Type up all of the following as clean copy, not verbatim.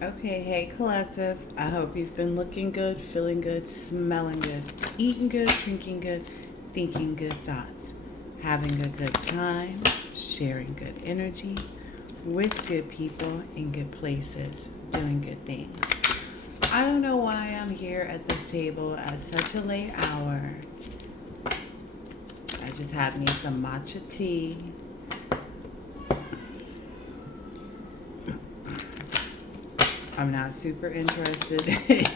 Okay, hey collective. I hope you've been looking good, feeling good, smelling good, eating good, drinking good, thinking good thoughts, having a good time, sharing good energy with good people in good places, doing good things. I don't know why I'm here at this table at such a late hour. I just had me some matcha tea. I'm not super interested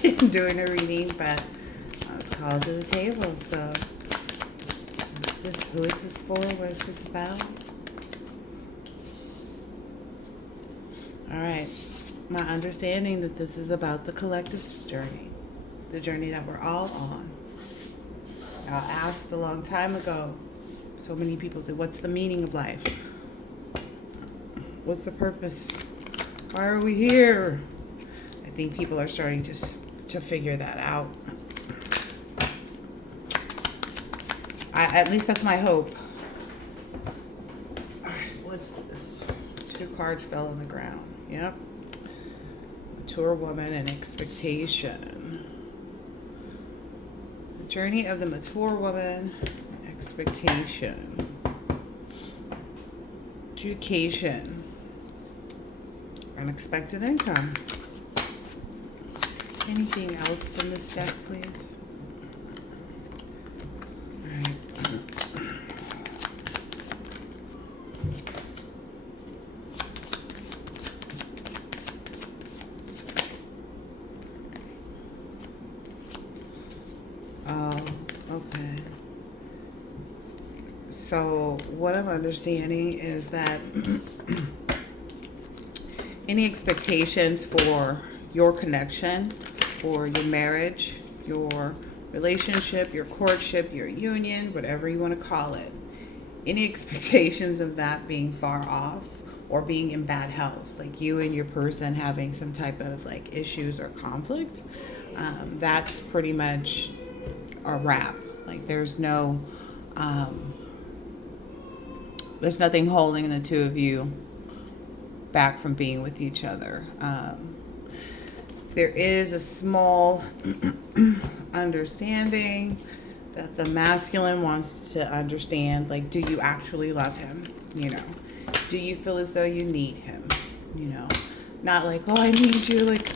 in doing a reading, but I was called to the table. So, who is this for? What is this about? All right. My understanding that this is about the collective's journey, the journey that we're all on. I asked a long time ago. So many people say, "What's the meaning of life? What's the purpose? Why are we here?" I think people are starting to figure that out. At least that's my hope. All right, what's this? Two cards fell on the ground. Yep. Mature woman and expectation. The journey of the mature woman, expectation, education, unexpected income. Anything else from this deck, please? All right. Oh, okay. So what I'm understanding is that any expectations for your connection, for your marriage, your relationship, your courtship, your union, whatever you want to call it, any expectations of that being far off or being in bad health, like you and your person having some type of like issues or conflict, that's pretty much a wrap. Like um, there's nothing holding the two of you back from being with each other. There is a small understanding that the masculine wants to understand, like, do you actually love him? You know, do you feel as though you need him? You know, not like, oh, I need you, like,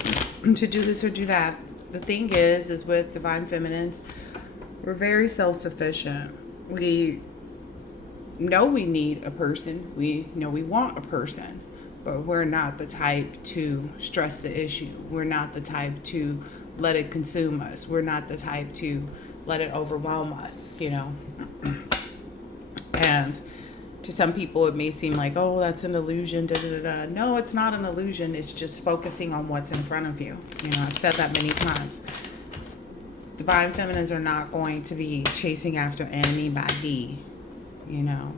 to do this or do that. The thing is with divine feminines, we're very self-sufficient. We know we need a person. We know we want a person, but we're not the type to stress the issue. We're not the type to let it consume us. We're not the type to let it overwhelm us, you know. And to some people, it may seem like, oh, that's an illusion. Da, da, da, da. No, it's not an illusion. It's just focusing on what's in front of you. You know, I've said that many times. Divine feminines are not going to be chasing after anybody, you know.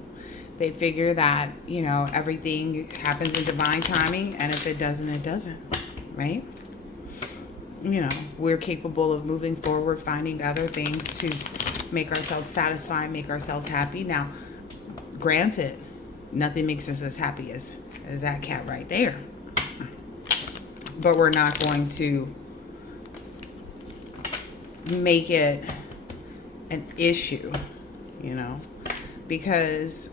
They figure that, you know, everything happens in divine timing, and if it doesn't, it doesn't, right? You know, we're capable of moving forward, finding other things to make ourselves satisfied, make ourselves happy. Now, granted, nothing makes us as happy as that cat right there. But we're not going to make it an issue, you know, because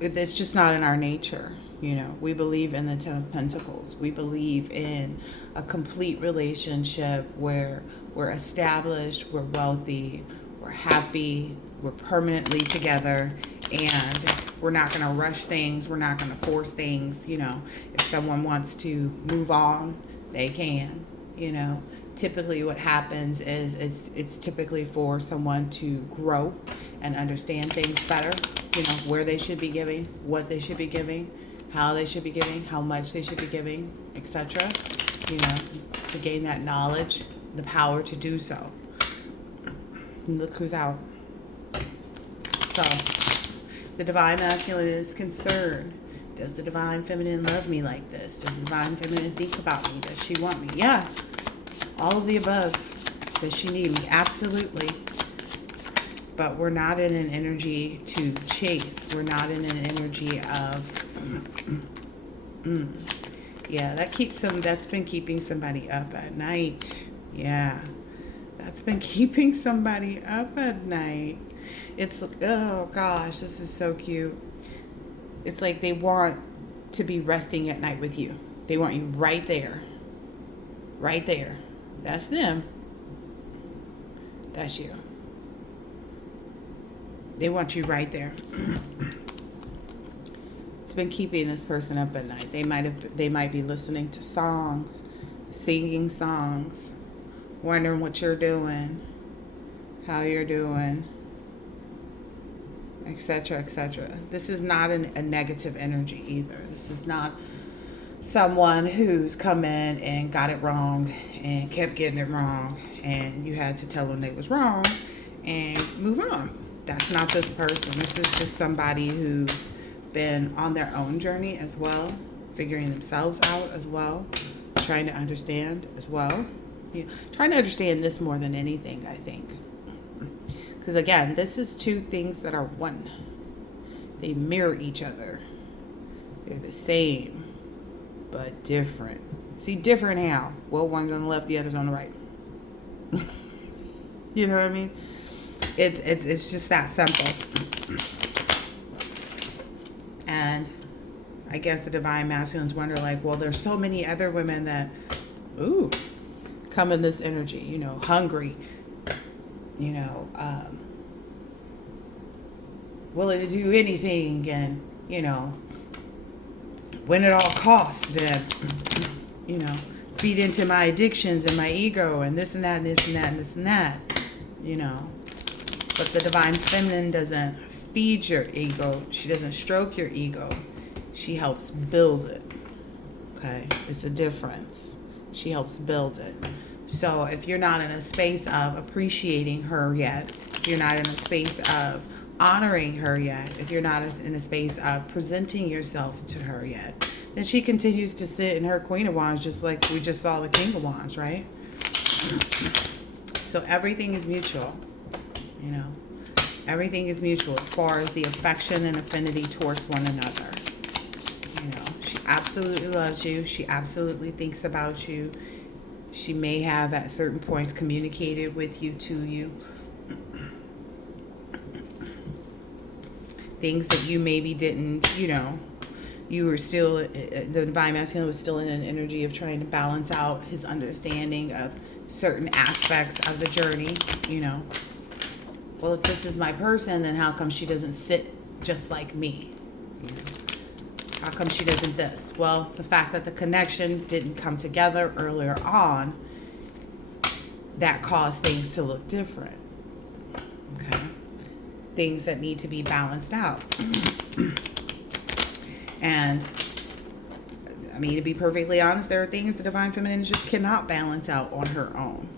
it's just not in our nature. You know, we believe in the Ten of Pentacles. We believe in a complete relationship where we're established, we're wealthy, we're happy, we're permanently together, and we're not going to rush things. We're not going to force things. You know, if someone wants to move on, they can, you know. Typically what happens is it's typically for someone to grow and understand things better, you know, where they should be giving, what they should be giving, how they should be giving, how much they should be giving, etc. You know, to gain that knowledge, the power to do so. And look who's out. So, the divine masculine is concerned. Does the divine feminine love me like this? Does the divine feminine think about me? Does she want me? Yeah. All of the above. Does she need me? Absolutely. But we're not in an energy to chase. We're not in an energy of Yeah, that's been keeping somebody up at night. Yeah. That's been keeping somebody up at night. It's, oh gosh, this is so cute. It's like they want to be resting at night with you. They want you right there. Right there. That's them. That's you. They want you right there. It's been keeping this person up at night. They might be listening to songs, singing songs, wondering what you're doing, how you're doing, etc., etc. This is not a negative energy either. This is not someone who's come in and got it wrong and kept getting it wrong, and you had to tell them they was wrong and move on. That's not this person. This is just somebody who's been on their own journey as well, figuring themselves out as well, trying to understand as well. Trying to understand this more than anything, I think. Because again, this is two things that are one. They mirror each other. They're the same, but different. See, different how? Well, one's on the left, the other's on the right. You know what I mean? It's just that simple. And I guess the divine masculines wonder, like, well, there's so many other women that, come in this energy, hungry, willing to do anything and, win at all costs and, feed into my addictions and my ego and this and that and this and that and this and that, But the divine feminine doesn't feed your ego. She doesn't stroke your ego. She helps build it. Okay? It's a difference. She helps build it. So if you're not in a space of appreciating her yet, if you're not in a space of honoring her yet, if you're not in a space of presenting yourself to her yet, then she continues to sit in her Queen of Wands just like we just saw the King of Wands, right? So everything is mutual, Everything is mutual as far as the affection and affinity towards one another. She absolutely loves you. She absolutely thinks about you. She may have at certain points communicated with you, to you. Things that you maybe didn't, you were still, the divine masculine was still in an energy of trying to balance out his understanding of certain aspects of the journey, Well, if this is my person, then how come she doesn't sit just like me? How come she doesn't this? Well, the fact that the connection didn't come together earlier on, that caused things to look different. Okay? Things that need to be balanced out. And, to be perfectly honest, there are things the divine feminine just cannot balance out on her own.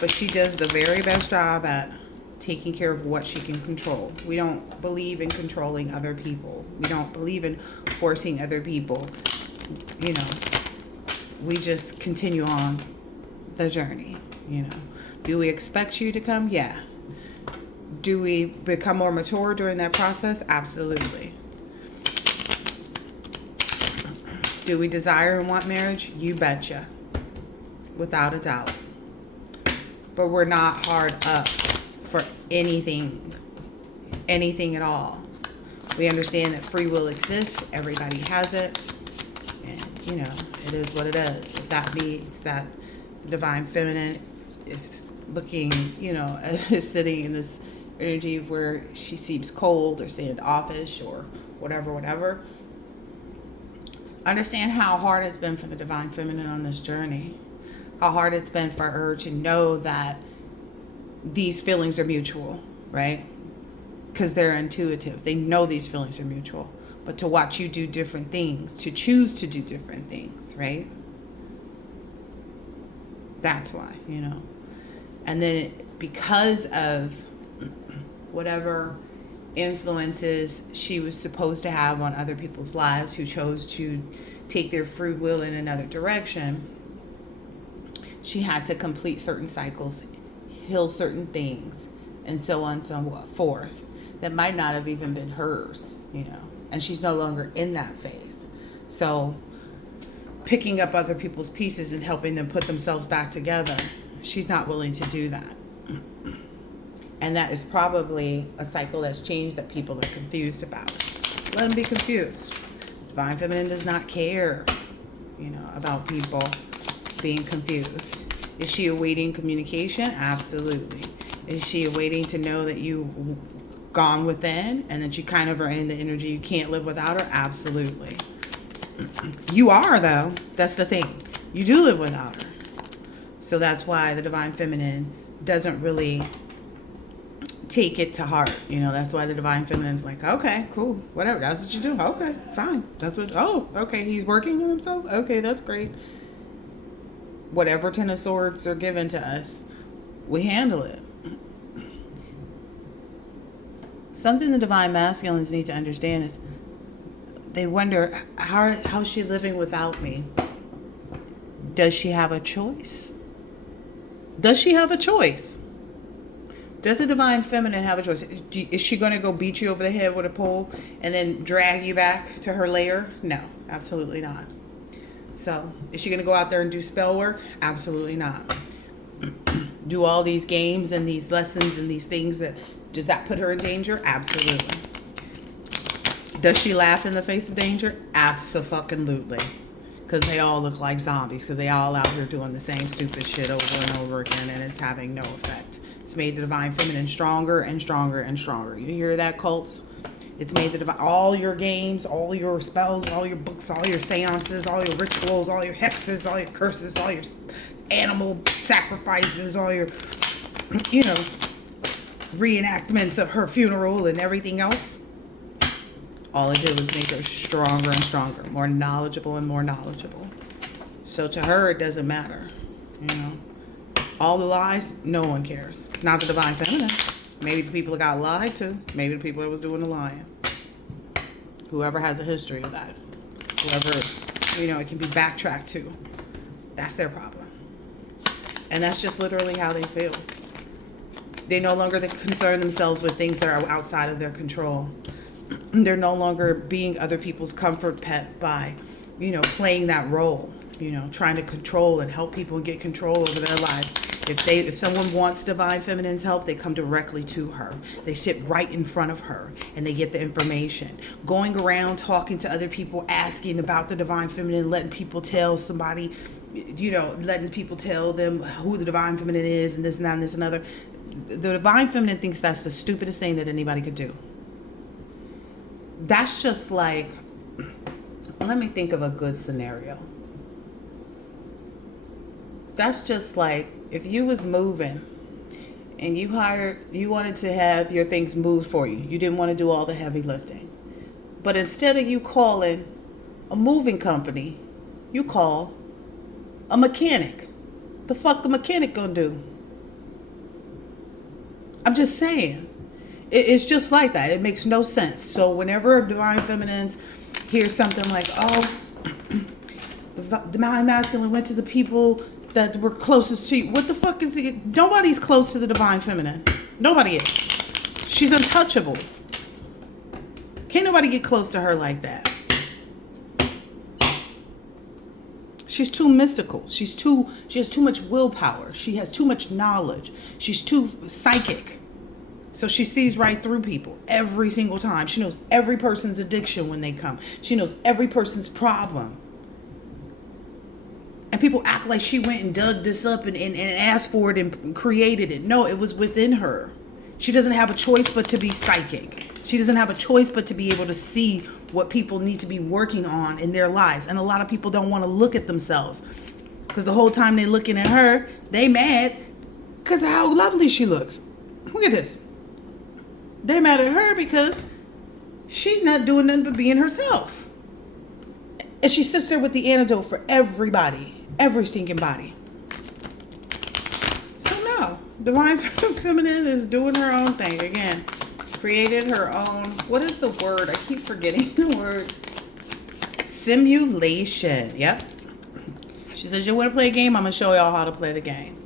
But she does the very best job at taking care of what she can control. We don't believe in controlling other people. We don't believe in forcing other people. We just continue on the journey, Do we expect you to come? Yeah. Do we become more mature during that process? Absolutely. Do we desire and want marriage? You betcha. Without a doubt. But we're not hard up for anything at all. We understand that free will exists. Everybody has it. And, it is what it is. If that means that the divine feminine is looking, is sitting in this energy where she seems cold or standoffish or whatever. Understand how hard it's been for the divine feminine on this journey. How hard it's been for her to know that these feelings are mutual, right? Because they're intuitive. They know these feelings are mutual. But to watch you do different things, to choose to do different things, right? That's why, And then because of whatever influences she was supposed to have on other people's lives who chose to take their free will in another direction, she had to complete certain cycles, heal certain things, and so on and so forth that might not have even been hers, and she's no longer in that phase. So picking up other people's pieces and helping them put themselves back together. She's not willing to do that. And that is probably a cycle that's changed that people are confused about. Let them be confused. Divine Feminine does not care, about people being confused. Is she awaiting communication? Absolutely. Is she awaiting to know that you gone within and that you kind of are in the energy you can't live without her? Absolutely. You are, though. That's the thing. You do live without her. So that's why the Divine Feminine doesn't really take it to heart. That's why the Divine Feminine's like, okay, cool, whatever. That's what you do. Okay, fine. Okay, he's working on himself. Okay, that's great. Whatever Ten of Swords are given to us, we handle it. Something the Divine Masculines need to understand is they wonder, how's she living without me? Does she have a choice? Does she have a choice? Does the Divine Feminine have a choice? Is she going to go beat you over the head with a pole and then drag you back to her lair? No, absolutely not. So, is she going to go out there and do spell work? Absolutely not. Do all these games and these lessons and these things does that put her in danger? Absolutely. Does she laugh in the face of danger? Abso-fucking-lutely. Because they all look like zombies. Because they all out here doing the same stupid shit over and over again, and it's having no effect. It's made the Divine Feminine stronger and stronger and stronger. You hear that, cults? It's made the all your games, all your spells, all your books, all your seances, all your rituals, all your hexes, all your curses, all your animal sacrifices, all your, reenactments of her funeral and everything else. All it did was make her stronger and stronger, more knowledgeable and more knowledgeable. So to her, it doesn't matter, All the lies, no one cares. Not the Divine Feminine. Maybe the people that got lied to. Maybe the people that was doing the lying. Whoever has a history of that. Whoever, it can be backtracked to. That's their problem. And that's just literally how they feel. They no longer concern themselves with things that are outside of their control. They're no longer being other people's comfort pet by, playing that role. Trying to control and help people and get control over their lives. If someone wants Divine Feminine's help, they come directly to her. They sit right in front of her and they get the information. Going around talking to other people, asking about the Divine Feminine, letting people tell somebody, letting people tell them who the Divine Feminine is and this and that and this and other. The Divine Feminine thinks that's the stupidest thing that anybody could do. That's just like, let me think of a good scenario. That's just like if you was moving and you wanted to have your things moved for you. You didn't want to do all the heavy lifting. But instead of you calling a moving company, you call a mechanic. The fuck the mechanic gonna do? I'm just saying. It's just like that. It makes no sense. So whenever Divine Feminines hear something like, oh, the Divine Masculine went to the people that were closest to you. What the fuck is it? Nobody's close to the Divine Feminine. Nobody is. She's untouchable. Can't nobody get close to her like that. She's too mystical. She has too much willpower. She has too much knowledge. She's too psychic. So she sees right through people every single time. She knows every person's addiction when they come. She knows every person's problem. And people act like she went and dug this up and asked for it and created it. No, it was within her. She doesn't have a choice but to be psychic. She doesn't have a choice but to be able to see what people need to be working on in their lives. And a lot of people don't want to look at themselves. Because the whole time they're looking at her, they mad because of how lovely she looks. Look at this. They're mad at her because she's not doing nothing but being herself. And she sits there with the antidote for everybody. Every stinking body. So no. Divine Feminine is doing her own thing. Again, created her own, what is the word? I keep forgetting the word. Simulation. Yep. She says, you want to play a game? I'm going to show y'all how to play the game.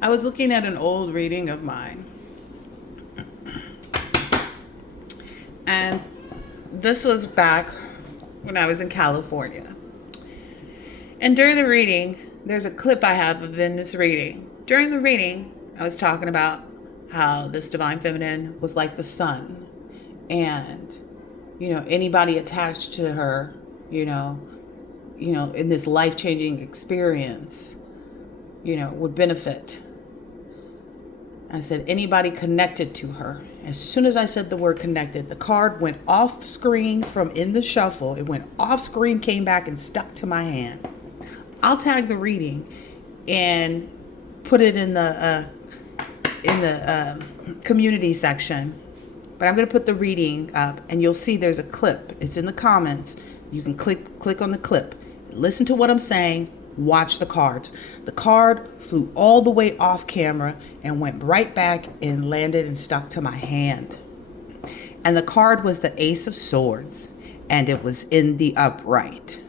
I was looking at an old reading of mine. And this was back when I was in California. And during the reading, there's a clip I have of in this reading. During the reading, I was talking about how this divine feminine was like the sun. And, anybody attached to her, in this life-changing experience, would benefit. I said anybody connected to her. As soon as I said the word connected, the card went off screen from in the shuffle. It went off screen, came back and stuck to my hand. I'll tag the reading and put it in the community section. But I'm going to put the reading up, and you'll see there's a clip. It's in the comments. You can click on the clip. Listen to what I'm saying. Watch the cards. The card flew all the way off camera and went right back and landed and stuck to my hand. And the card was the Ace of Swords, and it was in the upright.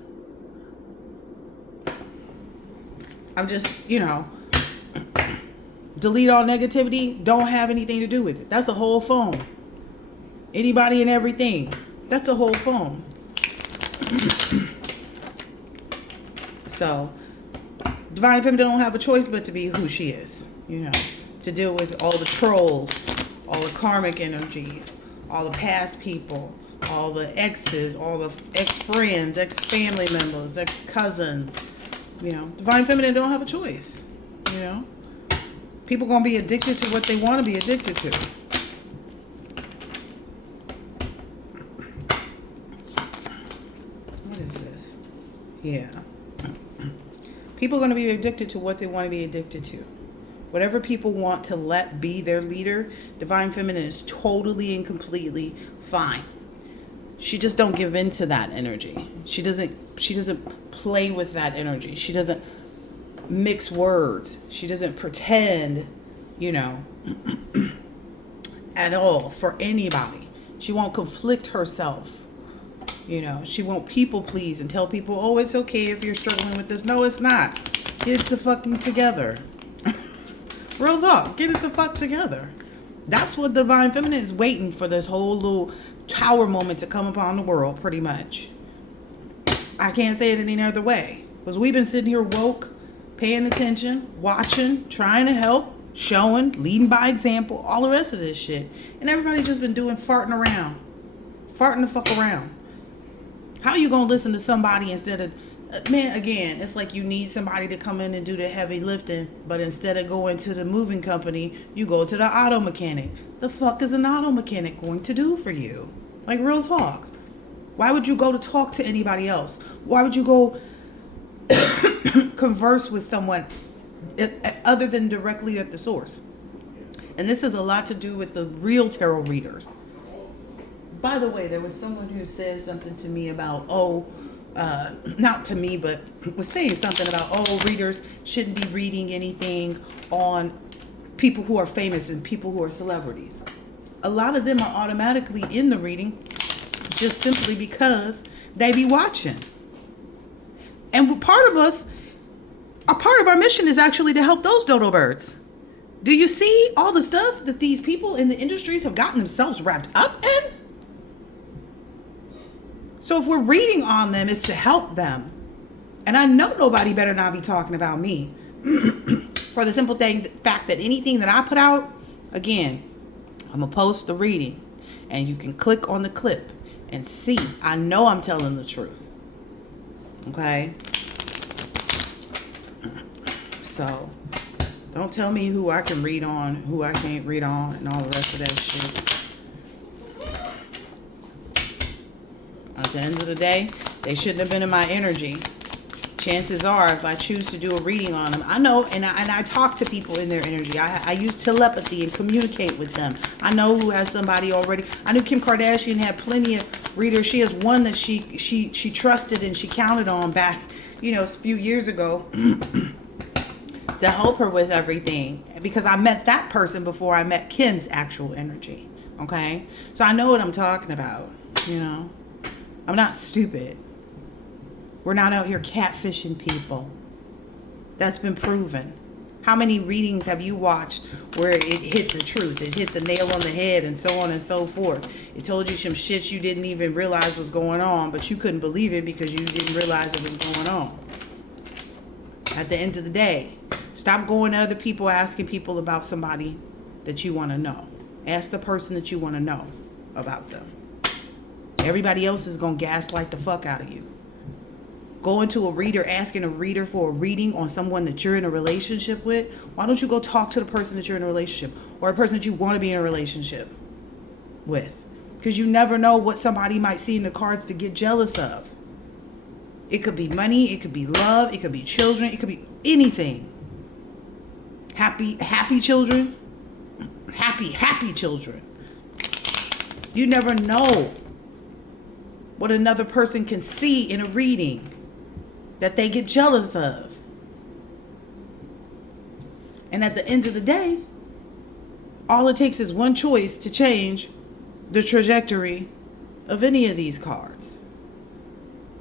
I'm just, delete all negativity. Don't have anything to do with it. That's a whole phone. Anybody and everything. That's a whole phone. So, divine feminine don't have a choice but to be who she is. To deal with all the trolls, all the karmic energies, all the past people, all the exes, all the ex-friends, ex-family members, ex-cousins. Divine feminine don't have a choice. People gonna be addicted to what they want to be addicted to. What is this? Yeah. People are going to be addicted to what they want to be addicted to. Whatever people want to let be their leader, divine feminine is totally and completely fine. She just don't give in to that energy. She doesn't play with that energy. She doesn't mix words. She doesn't pretend, at all for anybody. She won't conflict herself. She won't people please and tell people, oh, it's okay if you're struggling with this. No, it's not. Get it the fucking together. Real talk. Get it the fuck together. That's what divine feminine is waiting for, this whole little tower moment to come upon the world, pretty much. I can't say it any other way. Because we've been sitting here woke, paying attention, watching, trying to help, showing, leading by example, all the rest of this shit. And everybody just been doing farting around. Farting the fuck around. How you gonna listen to somebody instead of, man, again, it's like you need somebody to come in and do the heavy lifting, but instead of going to the moving company, you go to the auto mechanic. The fuck is an auto mechanic going to do for you? Like, real talk. Why would you go to talk to anybody else? Why would you go converse with someone other than directly at the source? And this has a lot to do with the real tarot readers. By the way, there was someone who said something to me about, not to me, but was saying something about, readers shouldn't be reading anything on people who are famous and people who are celebrities. A lot of them are automatically in the reading just simply because they be watching. And part of our mission is actually to help those dodo birds. Do you see all the stuff that these people in the industries have gotten themselves wrapped up in? So if we're reading on them, it's to help them. And I know nobody better not be talking about me. For the simple fact that anything that I put out, again, I'm going to post the reading. And you can click on the clip and see. I know I'm telling the truth. Okay? So, don't tell me who I can read on, who I can't read on, and all the rest of that shit. At the end of the day, they shouldn't have been in my energy. Chances are, if I choose to do a reading on them, I know, and I talk to people in their energy. I use telepathy and communicate with them. I know who has somebody already. I knew Kim Kardashian had plenty of readers. She has one that she trusted and she counted on back, a few years ago to help her with everything. Because I met that person before I met Kim's actual energy. Okay? So I know what I'm talking about, I'm not stupid. We're not out here catfishing people. That's been proven. How many readings have you watched where it hit the truth? It hit the nail on the head and so on and so forth. It told you some shit you didn't even realize was going on, but you couldn't believe it because you didn't realize it was going on. At the end of the day, stop going to other people asking people about somebody that you want to know. Ask the person that you want to know about them. Everybody else is going to gaslight the fuck out of you. Going to a reader, asking a reader for a reading on someone that you're in a relationship with. Why don't you go talk to the person that you're in a relationship, or a person that you want to be in a relationship with? Because you never know what somebody might see in the cards to get jealous of. It could be money, it could be love, it could be children, it could be anything. Happy children. Happy children. You never know what another person can see in a reading that they get jealous of. And at the end of the day, all it takes is one choice to change the trajectory of any of these cards.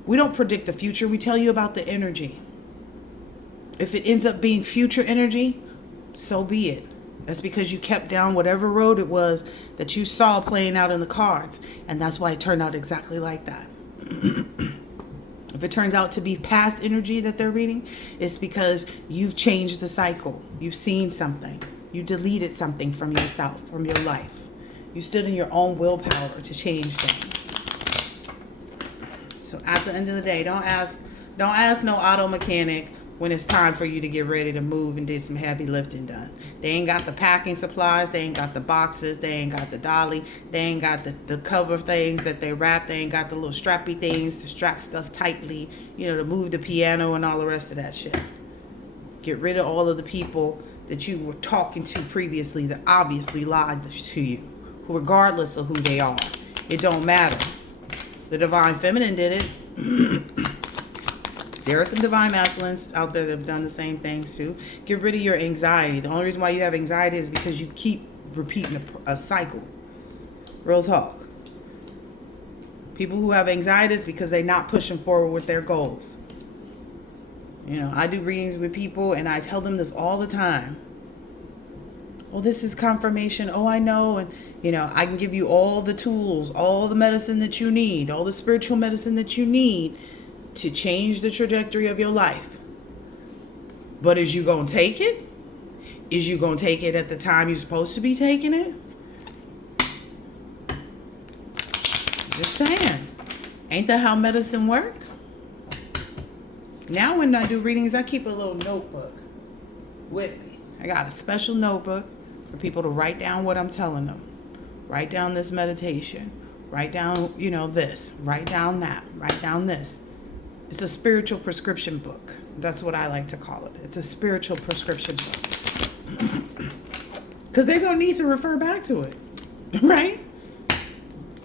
We don't predict the future. We tell you about the energy. If it ends up being future energy, so be it. That's because you kept down whatever road it was that you saw playing out in the cards. And that's why it turned out exactly like that. If it turns out to be past energy that they're reading, it's because you've changed the cycle. You've seen something. You deleted something from yourself, from your life. You stood in your own willpower to change things. So at the end of the day, don't ask no auto mechanic when it's time for you to get ready to move and get some heavy lifting done. They ain't got the packing supplies. They ain't got the boxes. They ain't got the dolly. They ain't got the cover things that they wrap. They ain't got the little strappy things to strap stuff tightly, to move the piano and all the rest of that shit. Get rid of all of the people that you were talking to previously that obviously lied to you, regardless of who they are. It don't matter. The Divine Feminine did it. There are some Divine Masculines out there that have done the same things too. Get rid of your anxiety. The only reason why you have anxiety is because you keep repeating a cycle. Real talk. People who have anxiety is because they're not pushing forward with their goals. I do readings with people and I tell them this all the time. Well, this is confirmation. Oh, I know. And, I can give you all the tools, all the medicine that you need, all the spiritual medicine that you need to change the trajectory of your life. But is you going to take it? Is you going to take it at the time you're supposed to be taking it? Just saying. Ain't that how medicine work? Now when I do readings, I keep a little notebook with me. I got a special notebook for people to write down what I'm telling them. Write down this meditation. Write down, this. Write down that. Write down this. It's a spiritual prescription book. That's what I like to call it. It's a spiritual prescription book. Because they're going to need to refer back to it. Right?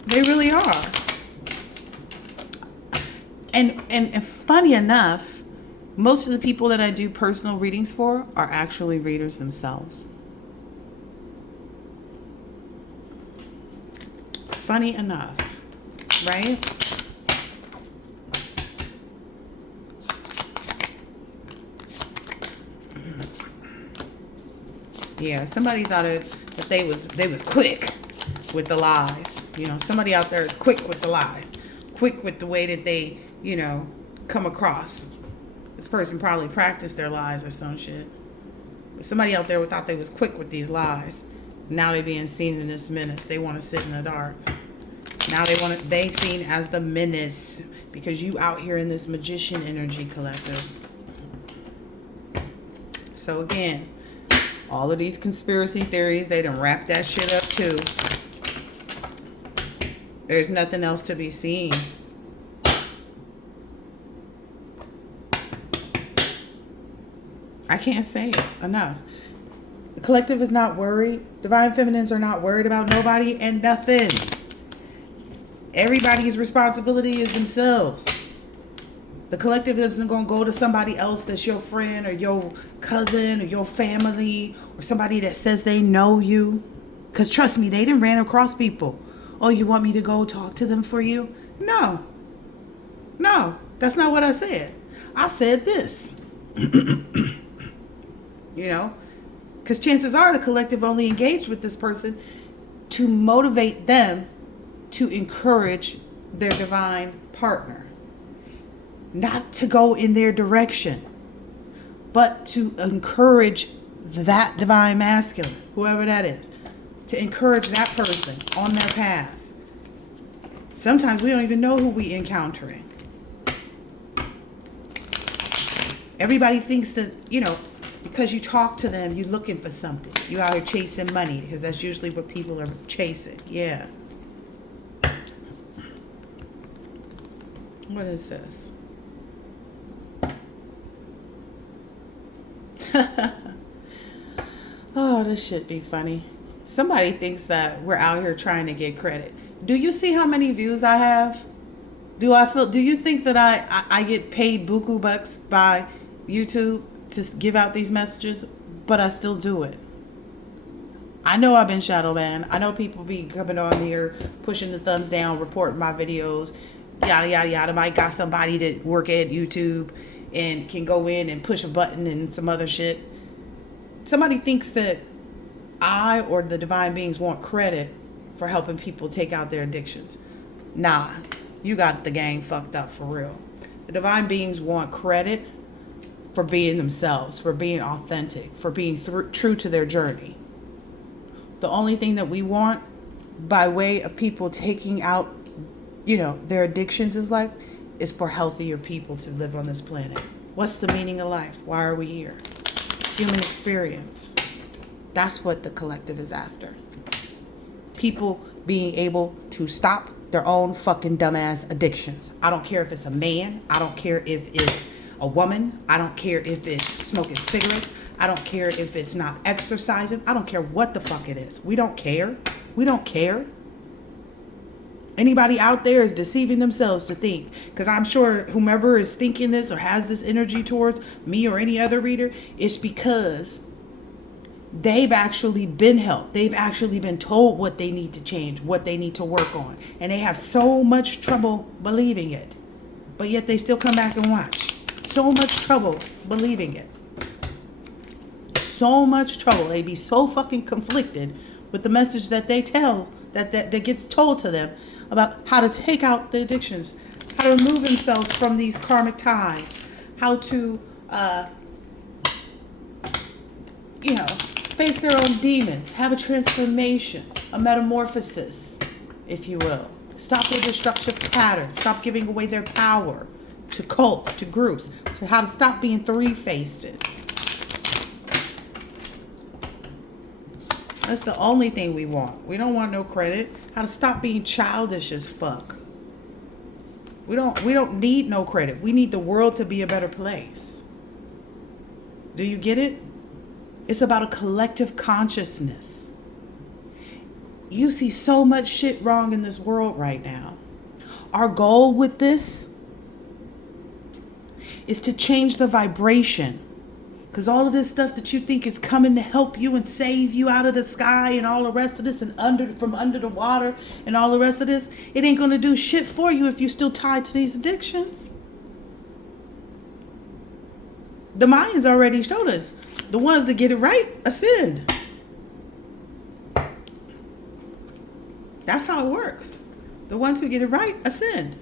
They really are. And funny enough, most of the people that I do personal readings for are actually readers themselves. Funny enough, right? Yeah, somebody thought that they was quick with the lies. Somebody out there is quick with the lies, quick with the way that they, come across. This person probably practiced their lies or some shit. But somebody out there thought they was quick with these lies. Now they being seen in this menace. They want to sit in the dark. Now they seen as the menace because you out here in this magician energy collective. So again, all of these conspiracy theories, they done wrap that shit up too. There's nothing else to be seen. I can't say it enough. The collective is not worried. Divine Feminines are not worried about nobody and nothing. Everybody's responsibility is themselves. The collective isn't going to go to somebody else that's your friend or your cousin or your family or somebody that says they know you. Because trust me, they done ran across people. Oh, you want me to go talk to them for you? No, that's not what I said. I said this. Because chances are the collective only engaged with this person to motivate them to encourage their divine partner, not to go in their direction. but to encourage that divine masculine, whoever that is, to encourage that person on their path. Sometimes we don't even know who we encountering. Everybody thinks that, you know, because you talk to them, you're looking for something. You out here chasing money, because that's usually what people are chasing. Yeah. What is this? Oh, this should be funny. Somebody thinks that we're out here trying to get credit. Do you see how many views I have? Do you think that I get paid buku bucks by YouTube to give out these messages, but I still do it? I know I've been shadow banned. I know people be coming on here, pushing the thumbs down, reporting my videos, yada, yada, yada. Might got somebody that work at YouTube and can go in and push a button and some other shit. Somebody thinks that I or the divine beings want credit for helping people take out their addictions. Nah, you got the gang fucked up for real. The divine beings want credit for being themselves, for being authentic, for being true to their journey. The only thing that we want by way of people taking out, you know, their addictions in life is for healthier people to live on this planet. What's the meaning of life? Why are we here? Human experience. That's what the collective is after. People being able to stop their own fucking dumbass addictions. I don't care if it's a man. I don't care if it's a woman. I don't care if it's smoking cigarettes. I don't care if it's not exercising. I don't care what the fuck it is. We don't care. We don't care. Anybody out there is deceiving themselves to think, because I'm sure whomever is thinking this or has this energy towards me or any other reader, it's because they've actually been helped. They've actually been told what they need to change, what they need to work on. And they have so much trouble believing it. But yet they still come back and watch. So much trouble believing it. So much trouble. They be so fucking conflicted with the message that they tell, that gets told to them about how to take out the addictions, how to remove themselves from these karmic ties, how to, face their own demons, have a transformation, a metamorphosis, if you will. Stop their destructive patterns. Stop giving away their power to cults, to groups. So how to stop being three-faced. That's the only thing we want. We don't want no credit. How to stop being childish as fuck. We don't need no credit. We need the world to be a better place. Do you get it? It's about a collective consciousness. You see so much shit wrong in this world right now. Our goal with this is to change the vibration. Because all of this stuff that you think is coming to help you and save you out of the sky and all the rest of this and from under the water and all the rest of this, it ain't going to do shit for you if you're still tied to these addictions. The Mayans already showed us. The ones that get it right ascend. That's how it works. The ones who get it right ascend.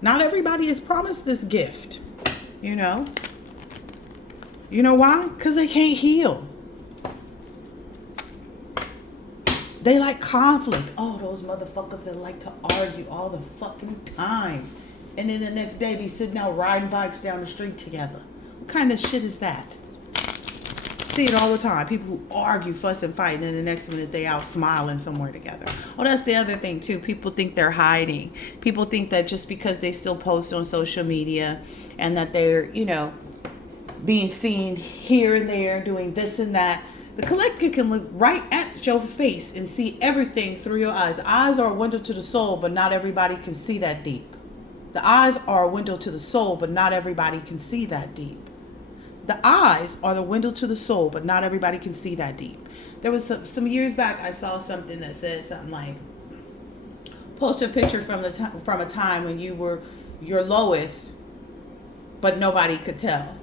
Not everybody is promised this gift, you know. You know why? Because they can't heal. They like conflict. Oh, those motherfuckers that like to argue all the fucking time. And then the next day be sitting out riding bikes down the street together. What kind of shit is that? See it all the time. People who argue, fuss, and fight, and then the next minute they out smiling somewhere together. Oh, that's the other thing too. People think they're hiding. People think that just because they still post on social media and that they're, being seen here and there, doing this and that. The collective can look right at your face and see everything through your eyes. The eyes are a window to the soul, but not everybody can see that deep. The eyes are a window to the soul, but not everybody can see that deep. The eyes are the window to the soul, but not everybody can see that deep. There was some years back, I saw something that said something like, post a picture from a time when you were your lowest, but nobody could tell.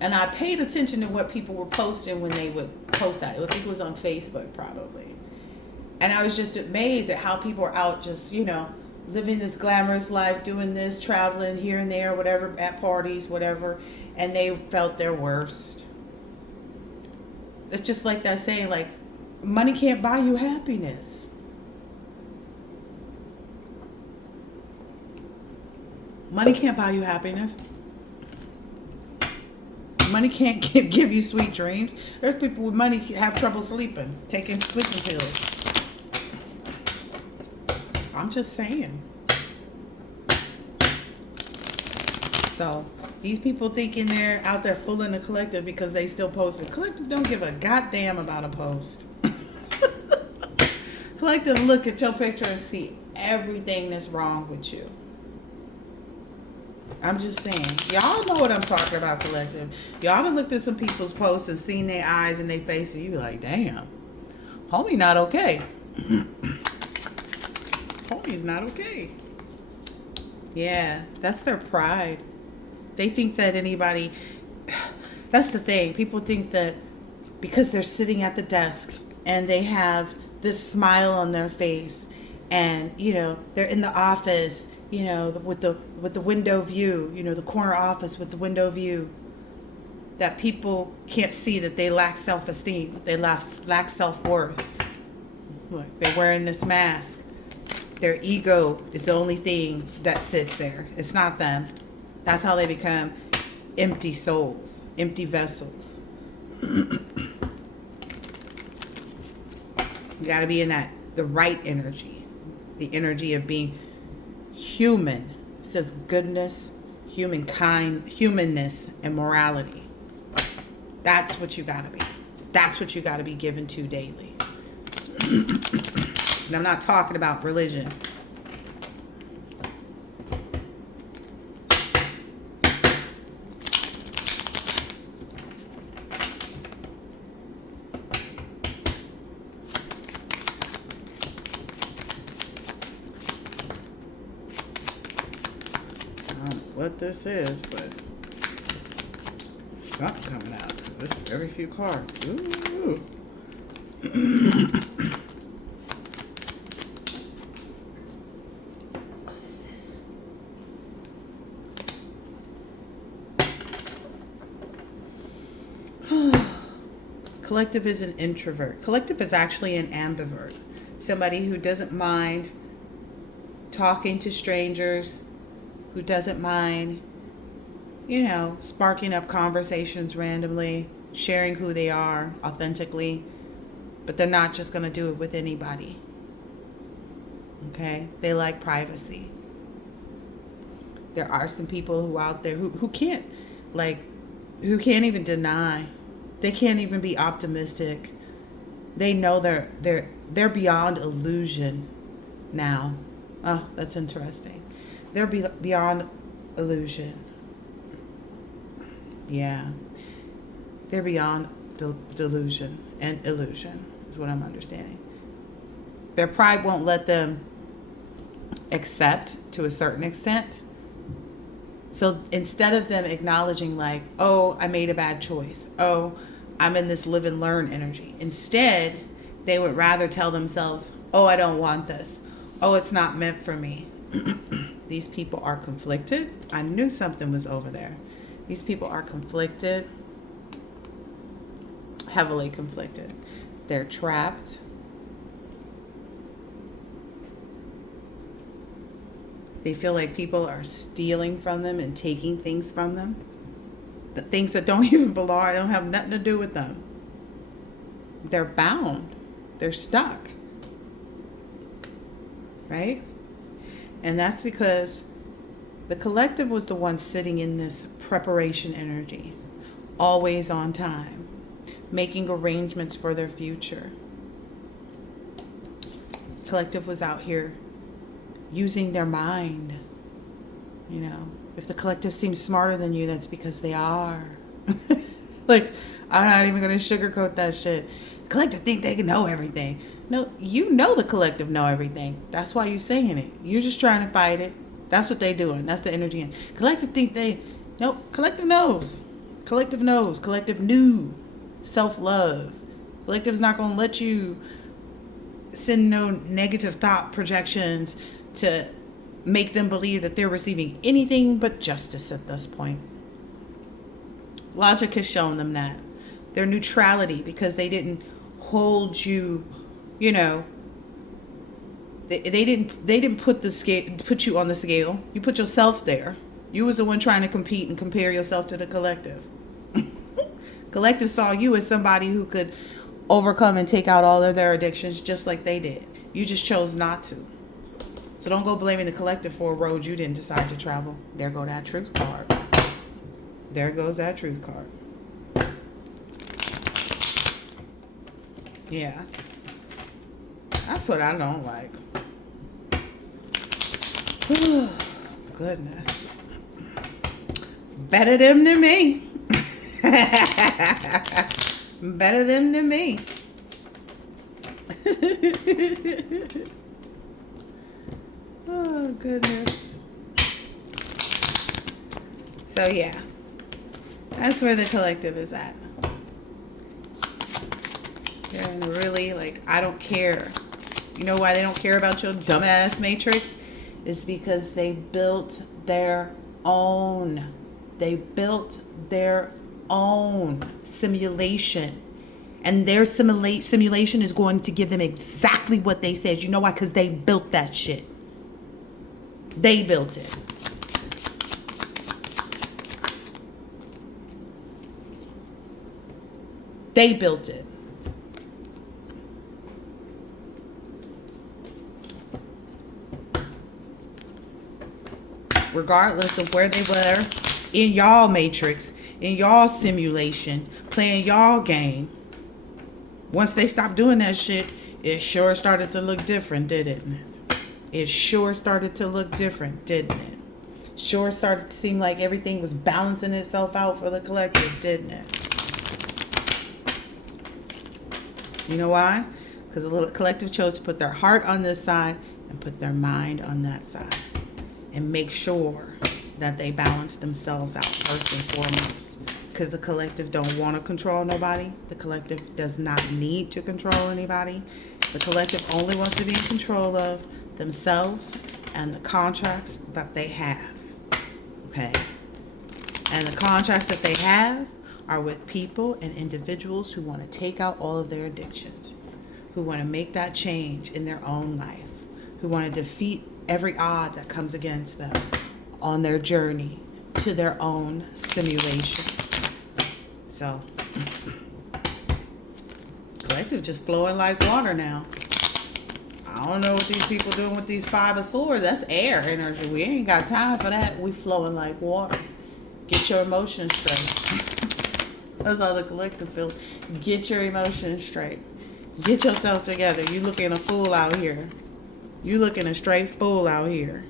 And I paid attention to what people were posting when they would post that. I think it was on Facebook probably. And I was just amazed at how people are out just, living this glamorous life, doing this, traveling here and there, whatever, at parties, whatever, and they felt their worst. It's just like that saying, like, money can't buy you happiness. Money can't buy you happiness. Money can't give you sweet dreams. There's people with money have trouble sleeping, taking sleeping pills. I'm just saying. So these people thinking they're out there fooling the collective because they still post it. Collective don't give a goddamn about a post. Collective look at your picture and see everything that's wrong with you. I'm just saying. Y'all know what I'm talking about, collective. Y'all done looked at some people's posts and seen their eyes and their face, and you be like, damn, homie not okay. Homie's not okay. Yeah, that's their pride. They think that anybody... That's the thing. People think that because they're sitting at the desk and they have this smile on their face and, you know, they're in the office, you know, with the window view, you know, the corner office with the window view, that people can't see that they lack self-esteem, they lack self-worth. Look, they're wearing this mask. Their ego is the only thing that sits there. It's not them. That's how they become empty souls, empty vessels. You got to be in the right energy, the energy of being human. It says goodness, humankind, humanness, and morality. That's what you got to be. That's what you got to be given to daily. And I'm not talking about religion. What this is, but something coming out. There's very few cards. Ooh. What is this? Collective is an introvert. Collective is actually an ambivert. Somebody who doesn't mind talking to strangers, who doesn't mind, you know, sparking up conversations randomly, sharing who they are authentically, but they're not just going to do it with anybody. Okay? They like privacy. There are some people who out there who can't even deny. They can't even be optimistic. They know they're beyond illusion now. Oh, that's interesting. They're beyond illusion. Yeah. They're beyond delusion and illusion is what I'm understanding. Their pride won't let them accept to a certain extent. So instead of them acknowledging like, oh, I made a bad choice. Oh, I'm in this live and learn energy. Instead, they would rather tell themselves, oh, I don't want this. Oh, it's not meant for me. These people are conflicted. I knew something was over there. These people are conflicted, heavily conflicted. They're trapped. They feel like people are stealing from them and taking things from them. The things that don't even belong, don't have nothing to do with them. They're bound. They're stuck. Right? And that's because the collective was the one sitting in this preparation energy, always on time, making arrangements for their future. Collective was out here using their mind. You know, if the collective seems smarter than you, that's because they are. Like, I'm not even going to sugarcoat that shit. Collective think they can know everything. No, you know the collective know everything. That's why you're saying it. You're just trying to fight it. That's what they doing. That's the energy. In collective think they... Nope. Collective knows. Collective knows. Collective knew. Self-love. Collective's not going to let you send no negative thought projections to make them believe that they're receiving anything but justice at this point. Logic has shown them that. Their neutrality, because they didn't hold you, you know, they didn't put you on the scale. You put yourself there. You was the one trying to compete and compare yourself to the collective. Collective saw you as somebody who could overcome and take out all of their addictions just like they did. You just chose not to. So don't go blaming the collective for a road you didn't decide to travel. There go that truth card. There goes that truth card. Yeah. That's what I don't like. Goodness. Better them than me. Better them than me. Oh, goodness. So, yeah. That's where the collective is at. They're in really, like, I don't care. You know why they don't care about your dumbass matrix? It's because they built their own. They built their own simulation. And their simulation is going to give them exactly what they said. You know why? Because they built that shit. They built it. They built it. Regardless of where they were in y'all matrix, in y'all simulation, playing y'all game, once they stopped doing that shit, it sure started to look different, didn't it? It sure started to look different, didn't it? Sure started to seem like everything was balancing itself out for the collective, didn't it? You know why? Because the little collective chose to put their heart on this side and put their mind on that side. And make sure that they balance themselves out first and foremost. Because the collective don't want to control nobody. The collective does not need to control anybody. The collective only wants to be in control of themselves and the contracts that they have. Okay? And the contracts that they have are with people and individuals who want to take out all of their addictions, who want to make that change in their own life, who want to defeat every odd that comes against them on their journey to their own simulation. So, collective just flowing like water now. I don't know what these people doing with these 5 of swords. That's air energy. We ain't got time for that. We flowing like water. Get your emotions straight. That's how the collective feels. Get your emotions straight. Get yourself together. You looking a fool out here. You looking a straight fool out here.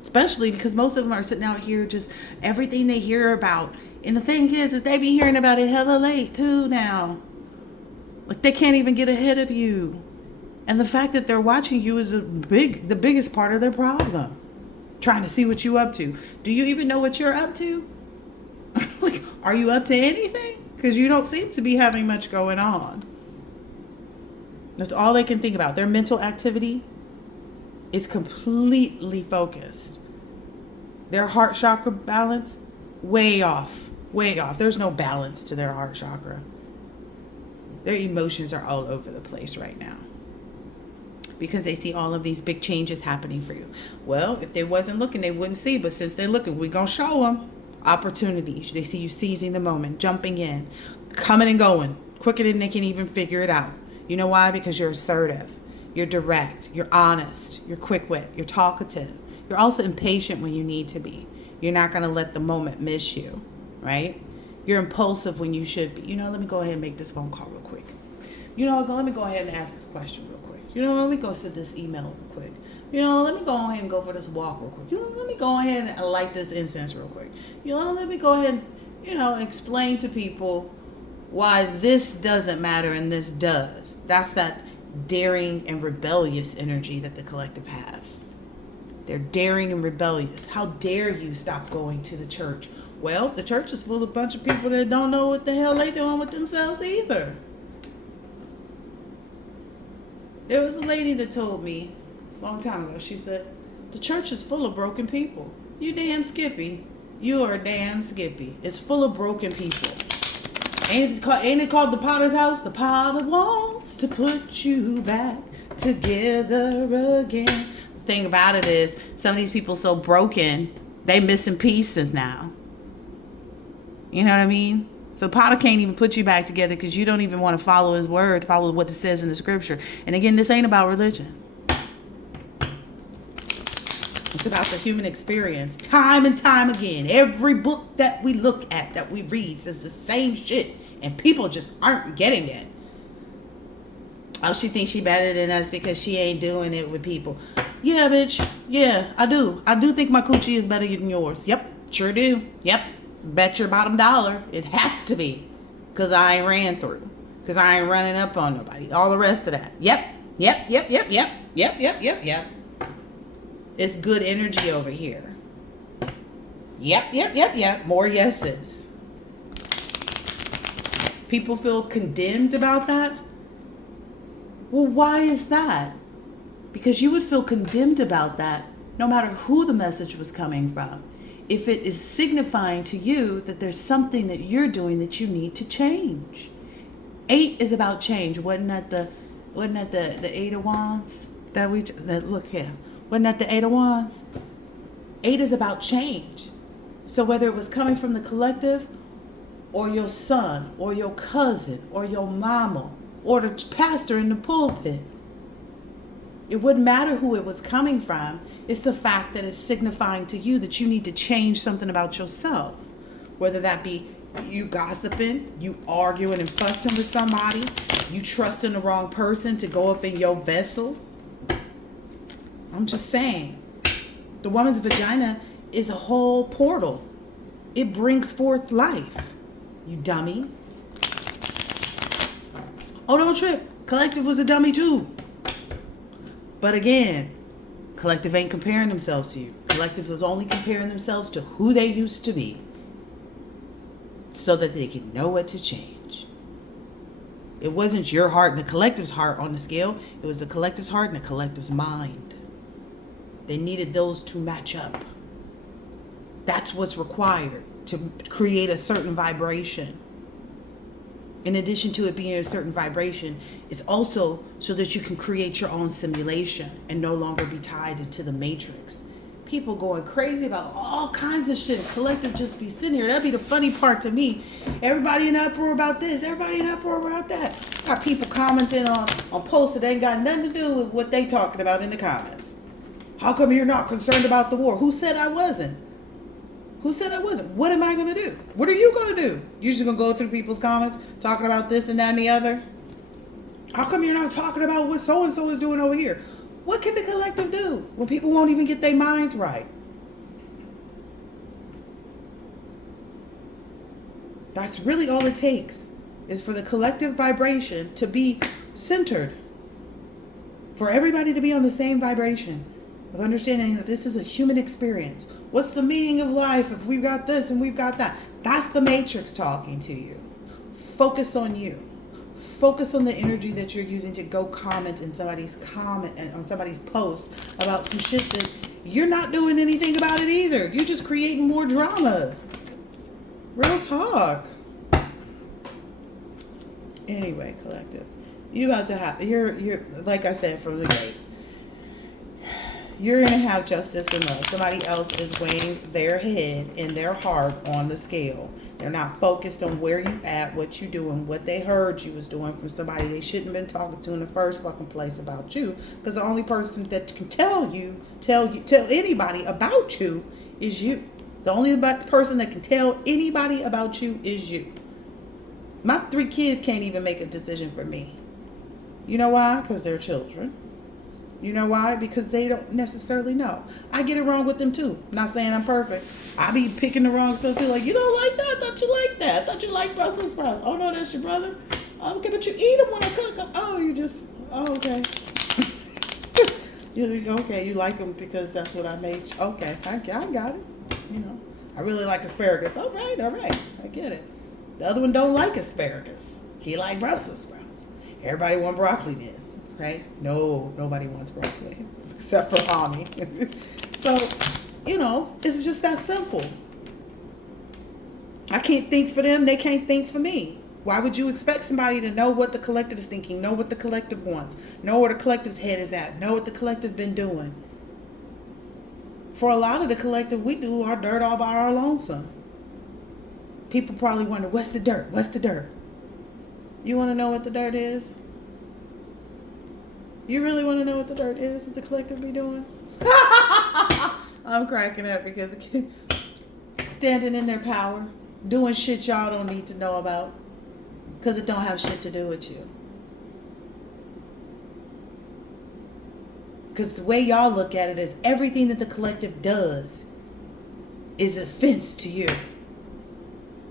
Especially because most of them are sitting out here just everything they hear about. And the thing is they be hearing about it hella late too now. Like they can't even get ahead of you. And the fact that they're watching you is the biggest part of their problem. Trying to see what you up to. Do you even know what you're up to? Like, are you up to anything? Because you don't seem to be having much going on. That's all they can think about. Their mental activity is completely focused. Their heart chakra balance, way off. Way off. There's no balance to their heart chakra. Their emotions are all over the place right now. Because they see all of these big changes happening for you. Well, if they wasn't looking, they wouldn't see. But since they're looking, we're going to show them opportunities. They see you seizing the moment, jumping in, coming and going, quicker than they can even figure it out. You know why? Because you're assertive. You're direct. You're honest. You're quick-wit. You're talkative. You're also impatient when you need to be. You're not going to let the moment miss you, right? You're impulsive when you should be. You know, let me go ahead and make this phone call real quick. You know, let me go ahead and ask this question real quick. You know, let me go send this email real quick. You know, let me go ahead and go for this walk real quick. You know, let me go ahead and light this incense real quick. You know, let me go ahead and, you know, explain to people why this doesn't matter and this does. That's that daring and rebellious energy that the collective has. They're daring and rebellious. How dare you stop going to the church? Well, the church is full of a bunch of people that don't know what the hell they're doing with themselves either. There was a lady that told me long time ago. She said, the church is full of broken people. You damn Skippy. You are damn Skippy. It's full of broken people. Ain't it called the Potter's House? The Potter wants to put you back together again. The thing about it is, some of these people so broken, they missing pieces now. You know what I mean? So Potter can't even put you back together because you don't even want to follow his word, follow what it says in the scripture. And again, this ain't about religion. It's about the human experience. Time and time again. Every book that we look at, that we read, says the same shit. And people just aren't getting it. Oh, she thinks she better than us because she ain't doing it with people. Yeah, bitch. Yeah, I do. I do think my coochie is better than yours. Yep, sure do. Yep. Bet your bottom dollar. It has to be. Because I ain't ran through. Because I ain't running up on nobody. All the rest of that. Yep. Yep. It's good energy over here. Yep. More yeses. People feel condemned about that. Well, why is that? Because you would feel condemned about that no matter who the message was coming from. If it is signifying to you that there's something that you're doing that you need to change. 8 is about change. Wasn't that the 8 of Wands look here? Wasn't that the 8 of Wands? 8 is about change. So whether it was coming from the collective, or your son, or your cousin, or your mama, or the pastor in the pulpit, it wouldn't matter who it was coming from. It's the fact that it's signifying to you that you need to change something about yourself. Whether that be you gossiping, you arguing and fussing with somebody, you trusting the wrong person to go up in your vessel. I'm just saying. The woman's vagina is a whole portal. It brings forth life. You dummy. Oh, don't trip. Collective was a dummy too. But again, collective ain't comparing themselves to you. Collective was only comparing themselves to who they used to be so that they can know what to change. It wasn't your heart and the collective's heart on the scale. It was the collective's heart and the collective's mind. They needed those to match up. That's what's required to create a certain vibration. In addition to it being a certain vibration, it's also so that you can create your own simulation and no longer be tied into the matrix. People going crazy about all kinds of shit. Collective just be sitting here. That'd be the funny part to me. Everybody in uproar about this. Everybody in uproar about that. Got people commenting on posts that ain't got nothing to do with what they talking about in the comments. How come you're not concerned about the war? Who said I wasn't? Who said I wasn't? What am I going to do? What are you going to do? You're just going to go through people's comments talking about this and that and the other? How come you're not talking about what so-and-so is doing over here? What can the collective do when people won't even get their minds right? That's really all it takes, is for the collective vibration to be centered. For everybody to be on the same vibration of understanding that this is a human experience. What's the meaning of life if we've got this and we've got that? That's the matrix talking to you. Focus on you. Focus on the energy that you're using to go comment in somebody's comment on somebody's post about some shit that you're not doing anything about it either. You're just creating more drama. Real talk. Anyway, collective. You about to have you're like I said from the gate. You're going to have justice and love. Somebody else is weighing their head and their heart on the scale. They're not focused on where you at, what you doing, what they heard you was doing from somebody they shouldn't have been talking to in the first fucking place about you. Because the only person that can tell anybody about you is you. The only person that can tell anybody about you is you. My 3 kids can't even make a decision for me. You know why? Because they're children. You know why? Because they don't necessarily know. I get it wrong with them too. I'm not saying I'm perfect. I be picking the wrong stuff too. Like, you don't like that? I thought you liked that. I thought you liked Brussels sprouts. Oh no, that's your brother? Okay, but you eat them when I cook them. Okay. You like them because that's what I made. Okay, I got it. You know, I really like asparagus. All right, I get it. The other one don't like asparagus. He like Brussels sprouts. Everybody want broccoli then. right? No, nobody wants broccoli except for mommy. So, it's just that simple. I can't think for them. They can't think for me. Why would you expect somebody to know what the collective is thinking, know what the collective wants, know where the collective's head is at, know what the collective been doing? For a lot of the collective, we do our dirt all by our lonesome. People probably wonder, what's the dirt? What's the dirt? You want to know what the dirt is? You really want to know what the dirt is, what the collective be doing? I'm cracking up because standing in their power, doing shit y'all don't need to know about because it don't have shit to do with you. Because the way y'all look at it is everything that the collective does is offense to you.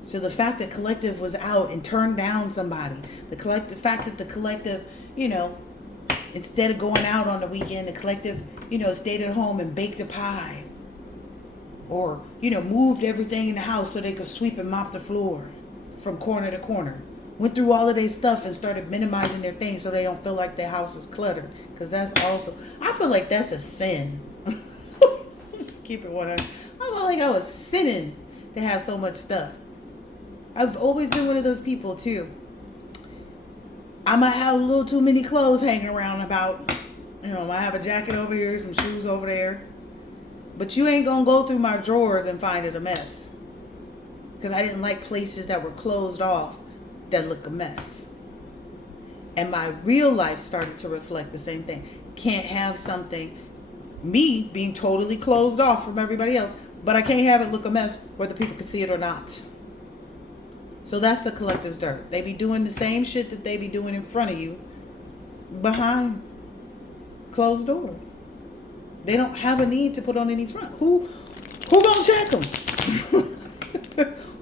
So the fact that collective was out and turned down somebody, the fact that the collective, instead of going out on the weekend, the collective, stayed at home and baked a pie. Or, moved everything in the house so they could sweep and mop the floor from corner to corner. Went through all of their stuff and started minimizing their things so they don't feel like their house is cluttered. Because that's also, I feel like that's a sin. Just keep it 100. I feel like I was sinning to have so much stuff. I've always been one of those people too. I might have a little too many clothes hanging around about. I have a jacket over here, some shoes over there. But you ain't gonna go through my drawers and find it a mess. Because I didn't like places that were closed off that look a mess. And my real life started to reflect the same thing. Can't have something, me being totally closed off from everybody else, but I can't have it look a mess whether people can see it or not. So that's the collective's dirt. They be doing the same shit that they be doing in front of you behind closed doors. They don't have a need to put on any front. Who gonna check them?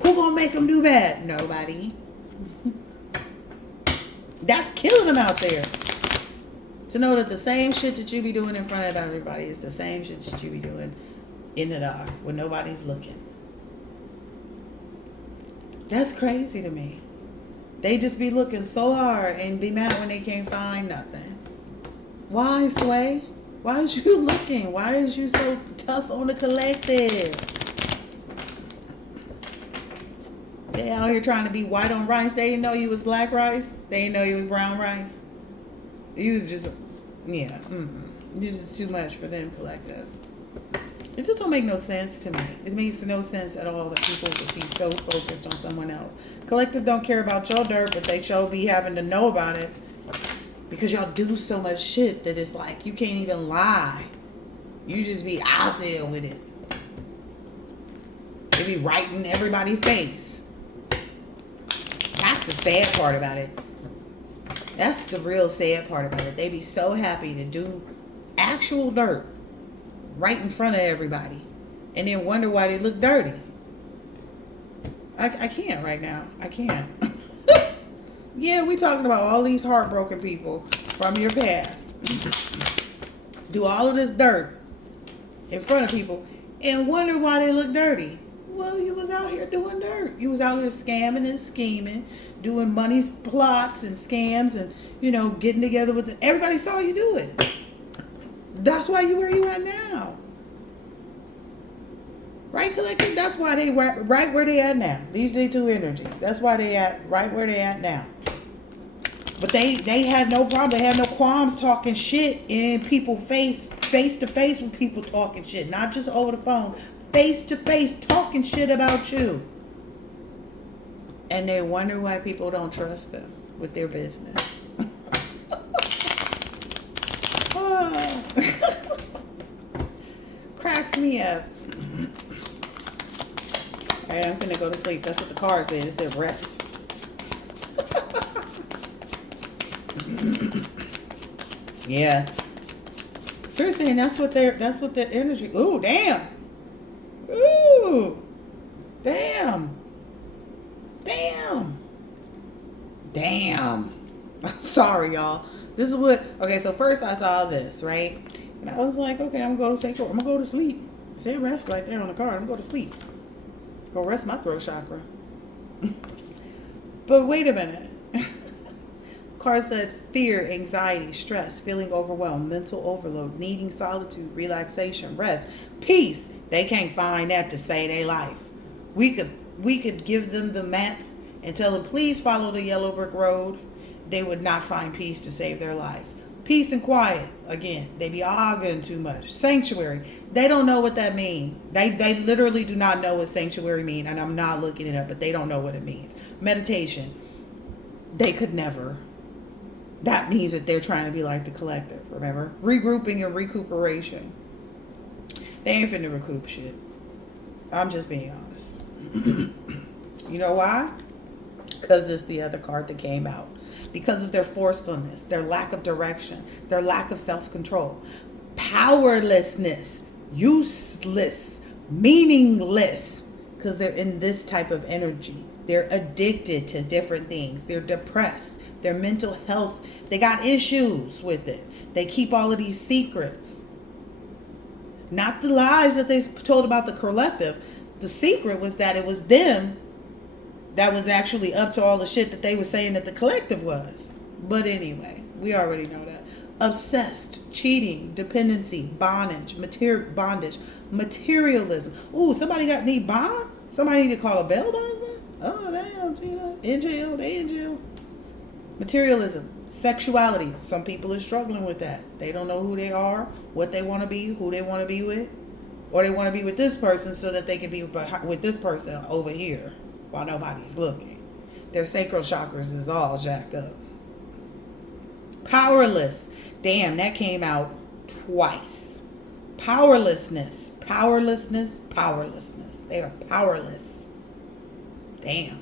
Who gonna make them do bad? Nobody. That's killing them out there. To know that the same shit that you be doing in front of everybody is the same shit that you be doing in the dark when nobody's looking. That's crazy to me. They just be looking so hard and be mad when they can't find nothing. Why, Sway? Why is you looking? Why is you so tough on the collective? They out here trying to be white on rice. They didn't know you was black rice. They didn't know you was brown rice. You was just, You was just too much for them collective. It just don't make no sense to me. It makes no sense at all that people would be so focused on someone else. Collective don't care about your dirt, but they sure be having to know about it. Because y'all do so much shit that it's like you can't even lie. You just be out there with it. They be right in everybody's face. That's the sad part about it. That's the real sad part about it. They be so happy to do actual dirt right in front of everybody and then wonder why they look dirty. I can't right now. I can't. Yeah, we talking about all these heartbroken people from your past. Do all of this dirt in front of people and wonder why they look dirty. Well, you was out here doing dirt. You was out here scamming and scheming, doing money plots and scams and, getting together with everybody saw you do it. That's why you where you at now. Right, collective? That's why they right where they at now. These are the two energies. That's why they at right where they at now. But they had no problem. They had no qualms talking shit in people face to face with people talking shit. Not just over the phone. Face to face talking shit about you. And they wonder why people don't trust them with their business. Cracks me up. Alright, I'm finna go to sleep. That's what the card said. It said rest. Yeah. Seriously, and that's what their energy. Ooh, damn. Ooh. Damn. Sorry, y'all. This is what, okay, so first I saw this, right? And I was like, okay, I'm gonna go to sleep. It said rest right there on the card. I'm gonna go to sleep. Go rest my throat chakra. But wait a minute. Card said fear, anxiety, stress, feeling overwhelmed, mental overload, needing solitude, relaxation, rest, peace. They can't find that to save their life. We could give them the map and tell them, please follow the yellow brick road. They would not find peace to save their lives. Peace and quiet. Again, they be arguing too much. Sanctuary. They don't know what that means. They literally do not know what sanctuary means, and I'm not looking it up, but they don't know what it means. Meditation. They could never. That means that they're trying to be like the collective, remember? Regrouping and recuperation. They ain't finna recoup shit. I'm just being honest. You know why? Because it's the other card that came out. Because of their forcefulness, their lack of direction, their lack of self-control, powerlessness, useless, meaningless, because they're in this type of energy. They're addicted to different things. They're depressed. Their mental health, they got issues with it. They keep all of these secrets. Not the lies that they told about the collective. The secret was that it was them that was actually up to all the shit that they were saying that the collective was. But anyway, we already know that. Obsessed, cheating, dependency, bondage, materialism. Ooh, somebody need bond? Somebody need to call a bail bondsman? Oh, damn, in jail, they in jail. Materialism, sexuality. Some people are struggling with that. They don't know who they are, what they want to be, who they want to be with. Or they want to be with this person so that they can be with this person over here while nobody's looking. Their sacral chakras is all jacked up. Powerless. Damn, that came out twice. Powerlessness. Powerlessness. Powerlessness. They are powerless. Damn.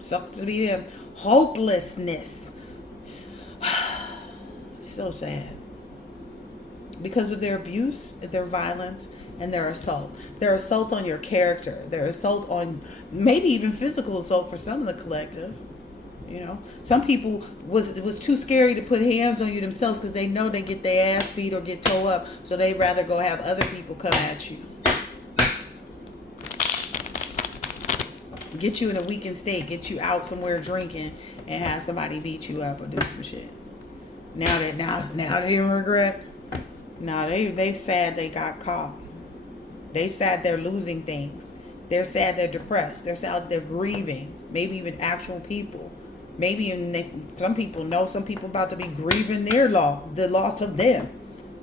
Sucks to be them. Hopelessness. So sad. Because of their abuse, their violence, and their assault. Their assault on your character. Their assault on maybe even physical assault for some of the collective. You know, some people it was too scary to put hands on you themselves because they know they get their ass beat or get towed up, so they'd rather go have other people come at you. Get you in a weakened state, get you out somewhere drinking, and have somebody beat you up or do some shit. Now they regret. Now they sad they got caught. They sad they're losing things. They're sad they're depressed. They're sad they're grieving. Maybe even actual people. Maybe even some people know some people about to be grieving the loss of them.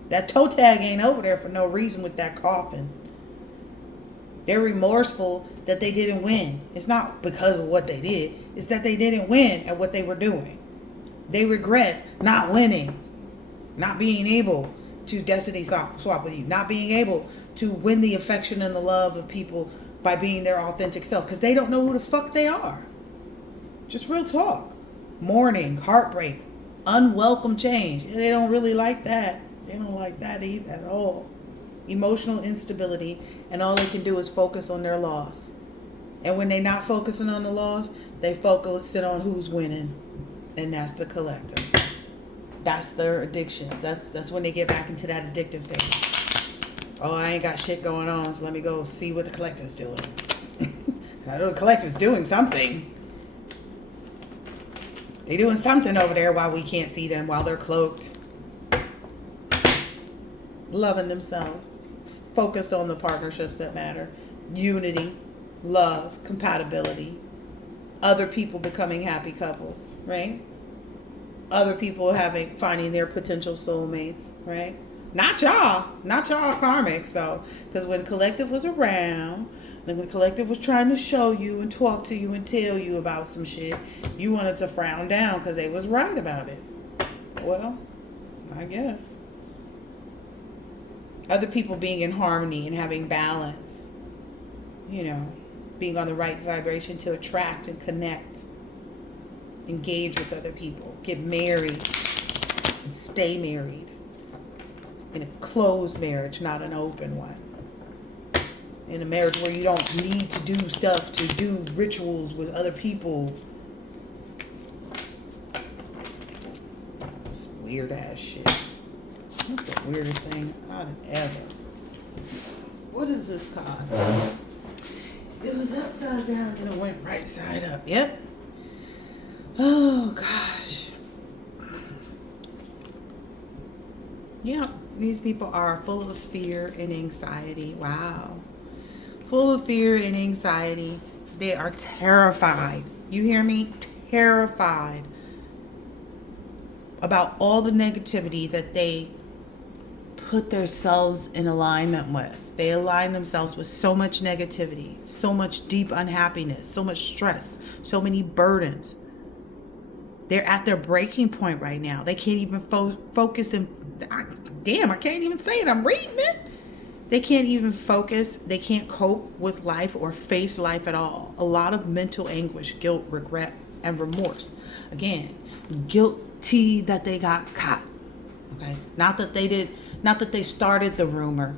That toe tag ain't over there for no reason with that coffin. They're remorseful that they didn't win. It's not because of what they did. It's that they didn't win at what they were doing. They regret not winning. Not being able to destiny swap with you. Not being able to win the affection and the love of people by being their authentic self. Because they don't know who the fuck they are. Just real talk. Mourning, heartbreak, unwelcome change. They don't really like that. They don't like that either at all. Emotional instability, and all they can do is focus on their loss. And when they're not focusing on the loss, they focus on who's winning. And that's the collective. That's their addiction. That's when they get back into that addictive phase. Oh, I ain't got shit going on, so let me go see what the collective's doing. I know the collective's doing something. They doing something over there while we can't see them, while they're cloaked. Loving themselves. Focused on the partnerships that matter. Unity, love, compatibility. Other people becoming happy couples, right? Other people finding their potential soulmates, right? Not y'all karmics though. Because when the collective was around, when the collective was trying to show you and talk to you and tell you about some shit, you wanted to frown down because they was right about it. Well, I guess. Other people being in harmony and having balance. You know, being on the right vibration to attract and connect. Engage with other people. Get married. And stay married. In a closed marriage, not an open one. In a marriage where you don't need to do stuff, to do rituals with other people. It's weird ass shit. That's the weirdest thing I've ever. What is this card? It was upside down and it went right side up. Yep. Oh gosh. These people are full of fear and anxiety. Wow. Full of fear and anxiety. They are terrified. You hear me? Terrified about all the negativity that they put themselves in alignment with. They align themselves with so much negativity, so much deep unhappiness, so much stress, so many burdens. They're at their breaking point right now. They can't even focus and I can't even say it. I'm reading it. They can't even focus. They can't cope with life or face life at all. A lot of mental anguish, guilt, regret, and remorse. Again, guilty that they got caught. Okay? Not that they started the rumor.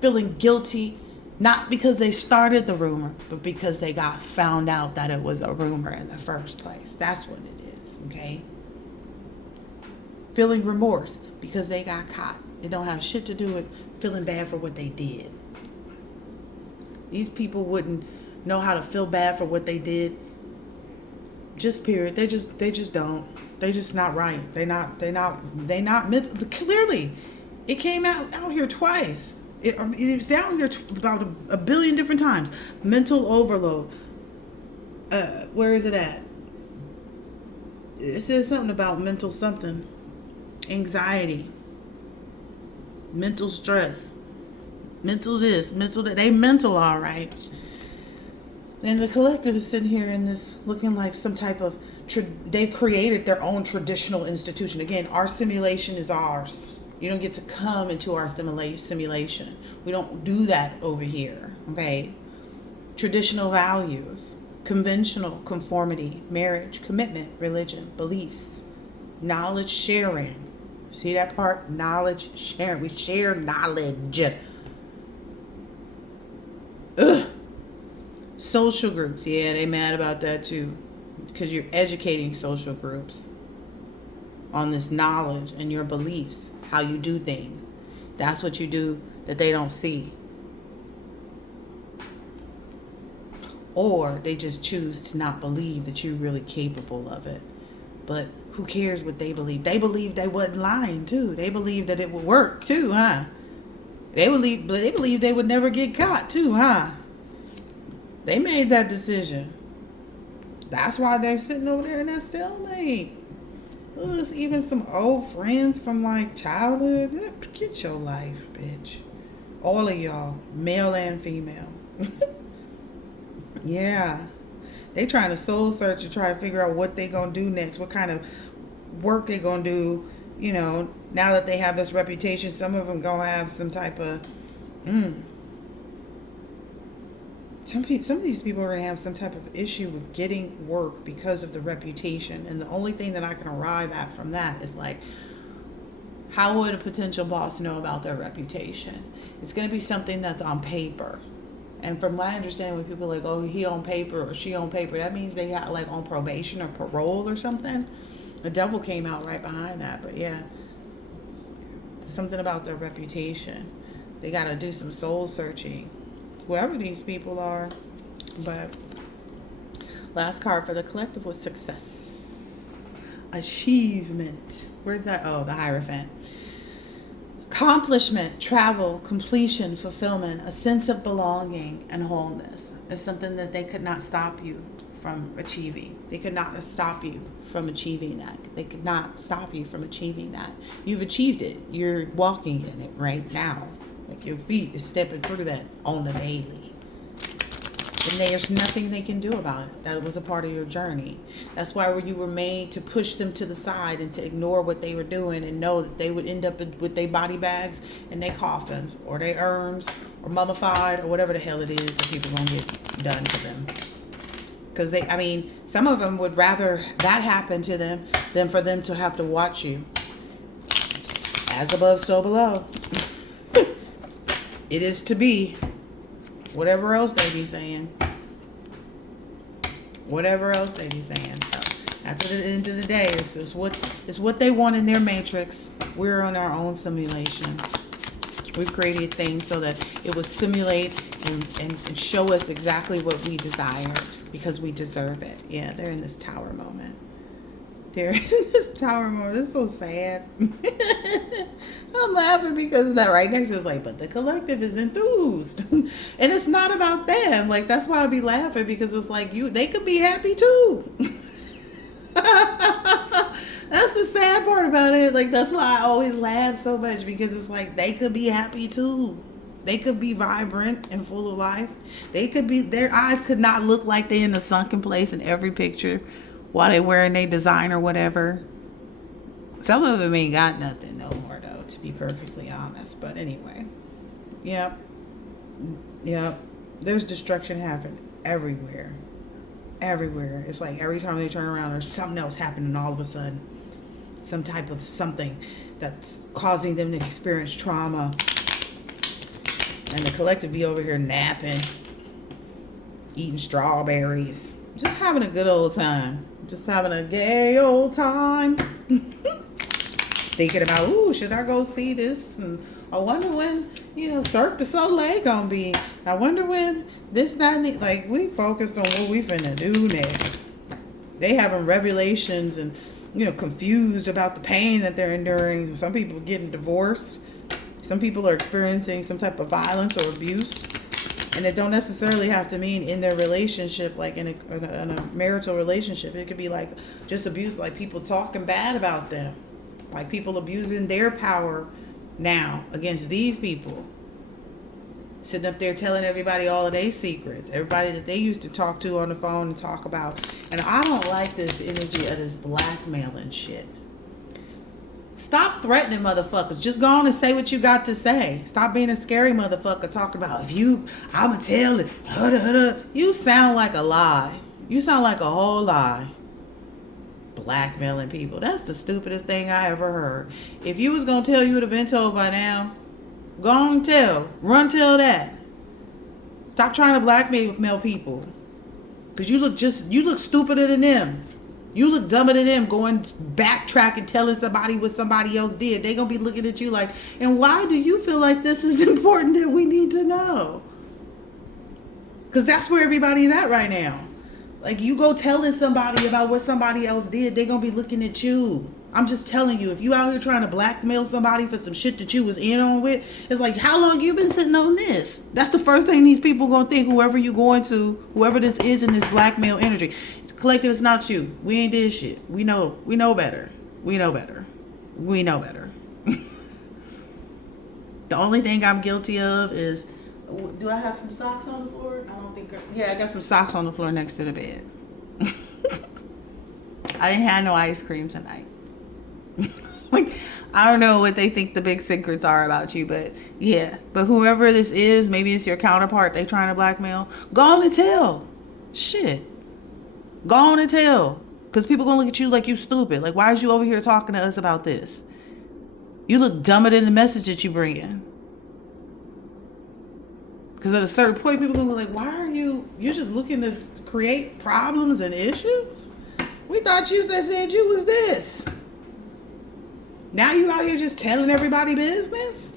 Feeling guilty, not because they started the rumor, but because they got found out that it was a rumor in the first place. That's what it is, okay? Feeling remorse because they got caught. It don't have shit to do with feeling bad for what they did. These people wouldn't know how to feel bad for what they did. Just period. They just don't. They just not right. They not mental. Clearly, it came out here twice. It was down here about a billion different times. Mental overload. Where is it at? It says something about mental something. Anxiety. Mental stress. Mental this, mental that. They mental all right. And the collective is sitting here in this looking like some type of... they've created their own traditional institution. Again, our simulation is ours. You don't get to come into our simulation. We don't do that over here, okay? Traditional values, conventional conformity, marriage, commitment, religion, beliefs, knowledge sharing. See that part? Knowledge sharing. We share knowledge. Ugh. Social groups. Yeah, they mad about that too. Because you're educating social groups on this knowledge and your beliefs, how you do things. That's what you do that they don't see. Or they just choose to not believe that you're really capable of it. But who cares what they believe? They believe they wasn't lying too. They believe that it would work too, huh? They believe they would never get caught too, huh? They made that decision. That's why they're sitting over there in that stalemate. Ooh, it's even some old friends from like childhood. Get your life, bitch. All of y'all, male and female. Yeah. They trying to soul search and try to figure out what they gonna do next, what kind of work they gonna do. You know, now that they have this reputation, some of them gonna have some type of some of these people are going to have some type of issue with getting work because of the reputation. And the only thing that I can arrive at from that is like, how would a potential boss know about their reputation? It's going to be something that's on paper. And from my understanding, when people are like, oh, he on paper or she on paper, that means they got like on probation or parole or something. The devil came out right behind that. But yeah, something about their reputation. They got to do some soul searching. Whoever these people are. But last card for the collective was success. Achievement. Where's that? Oh, the Hierophant. Accomplishment, travel, completion, fulfillment, a sense of belonging and wholeness is something that they could not stop you from achieving. They could not stop you from achieving that. They could not stop you from achieving that. You've achieved it. You're walking in it right now. Like your feet is stepping through that on the daily. And there's nothing they can do about it. That was a part of your journey. That's why you were made to push them to the side and to ignore what they were doing and know that they would end up with their body bags and their coffins or their urns or mummified or whatever the hell it is that people gonna get done to them. Because some of them would rather that happen to them than for them to have to watch you. As above, so below. It is to be. Whatever else they be saying. Whatever else they be saying. So at the end of the day, it's what they want in their matrix. We're on our own simulation. We've created things so that it will simulate and show us exactly what we desire because we deserve it. Yeah, they're in this tower moment. There in this tower moment. It's so sad. I'm laughing because that right next to it's like, but the collective is enthused. And it's not about them. Like, that's why I be laughing, because it's like, they could be happy too. That's the sad part about it. Like, that's why I always laugh so much, because it's like, they could be happy too. They could be vibrant and full of life. They could be, their eyes could not look like they in a sunken place in every picture while they wearing their design or whatever. Some of them ain't got nothing no more though, to be perfectly honest. But anyway, yep. There's destruction happening everywhere. Everywhere. It's like every time they turn around, there's something else happening all of a sudden. Some type of something that's causing them to experience trauma. And the collective be over here napping, eating strawberries, just having a good old time. Just having a gay old time. Thinking about, ooh, should I go see this? And I wonder when, Cirque du Soleil gonna be. I wonder when this, that, and like, we focused on what we finna do next. They having revelations and, confused about the pain that they're enduring. Some people getting divorced. Some people are experiencing some type of violence or abuse. And it don't necessarily have to mean in their relationship, like in a marital relationship. It could be like just abuse, like people talking bad about them. Like people abusing their power now against these people. Sitting up there telling everybody all of their secrets. Everybody that they used to talk to on the phone and talk about. And I don't like this energy of this blackmailing shit. Stop threatening motherfuckers. Just go on and say what you got to say. Stop being a scary motherfucker talking about, I'ma tell it. You sound like a lie. You sound like a whole lie. Blackmailing people. That's the stupidest thing I ever heard. If you was gonna tell, you would have been told by now. Go on and tell. Run tell that. Stop trying to blackmail people. Because you look stupider than them. You look dumber than them going backtrack and telling somebody what somebody else did. They going to be looking at you like, and why do you feel like this is important that we need to know? Because that's where everybody's at right now. Like, you go telling somebody about what somebody else did, they're going to be looking at you. I'm just telling you, if you out here trying to blackmail somebody for some shit that you was in on with, it's like, how long you been sitting on this? That's the first thing these people going to think, whoever you going to, whoever this is in this blackmail energy. Collective, it's not you. We ain't did shit. We know better. We know better. The only thing I'm guilty of is, do I have some socks on the floor? I don't think. Yeah, I got some socks on the floor next to the bed. I didn't have no ice cream tonight. Like, I don't know what they think the big secrets are about you, but yeah. But whoever this is, maybe it's your counterpart they trying to blackmail. Go on and tell. Shit. Go on and tell. Because people going to look at you like you stupid. Like, why is you over here talking to us about this? You look dumber than the message that you bring in. Because at a certain point, people going to be like, why are you're just looking to create problems and issues? We thought you that said you was this. Now you out here just telling everybody business?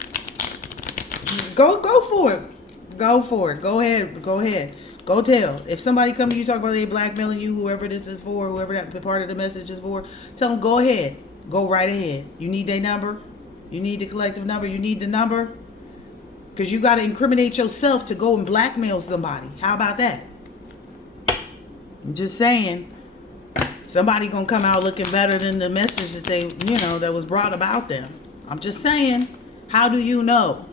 Go for it. Go for it. Go ahead. Go tell. If somebody come to you talk about they blackmailing you, whoever this is for, whoever that part of the message is for, tell them go ahead. Go right ahead. You need their number? You need the collective number? You need the number? Because you got to incriminate yourself to go and blackmail somebody. How about that? I'm just saying. Somebody going to come out looking better than the message that they, that was brought about them. I'm just saying. How do you know?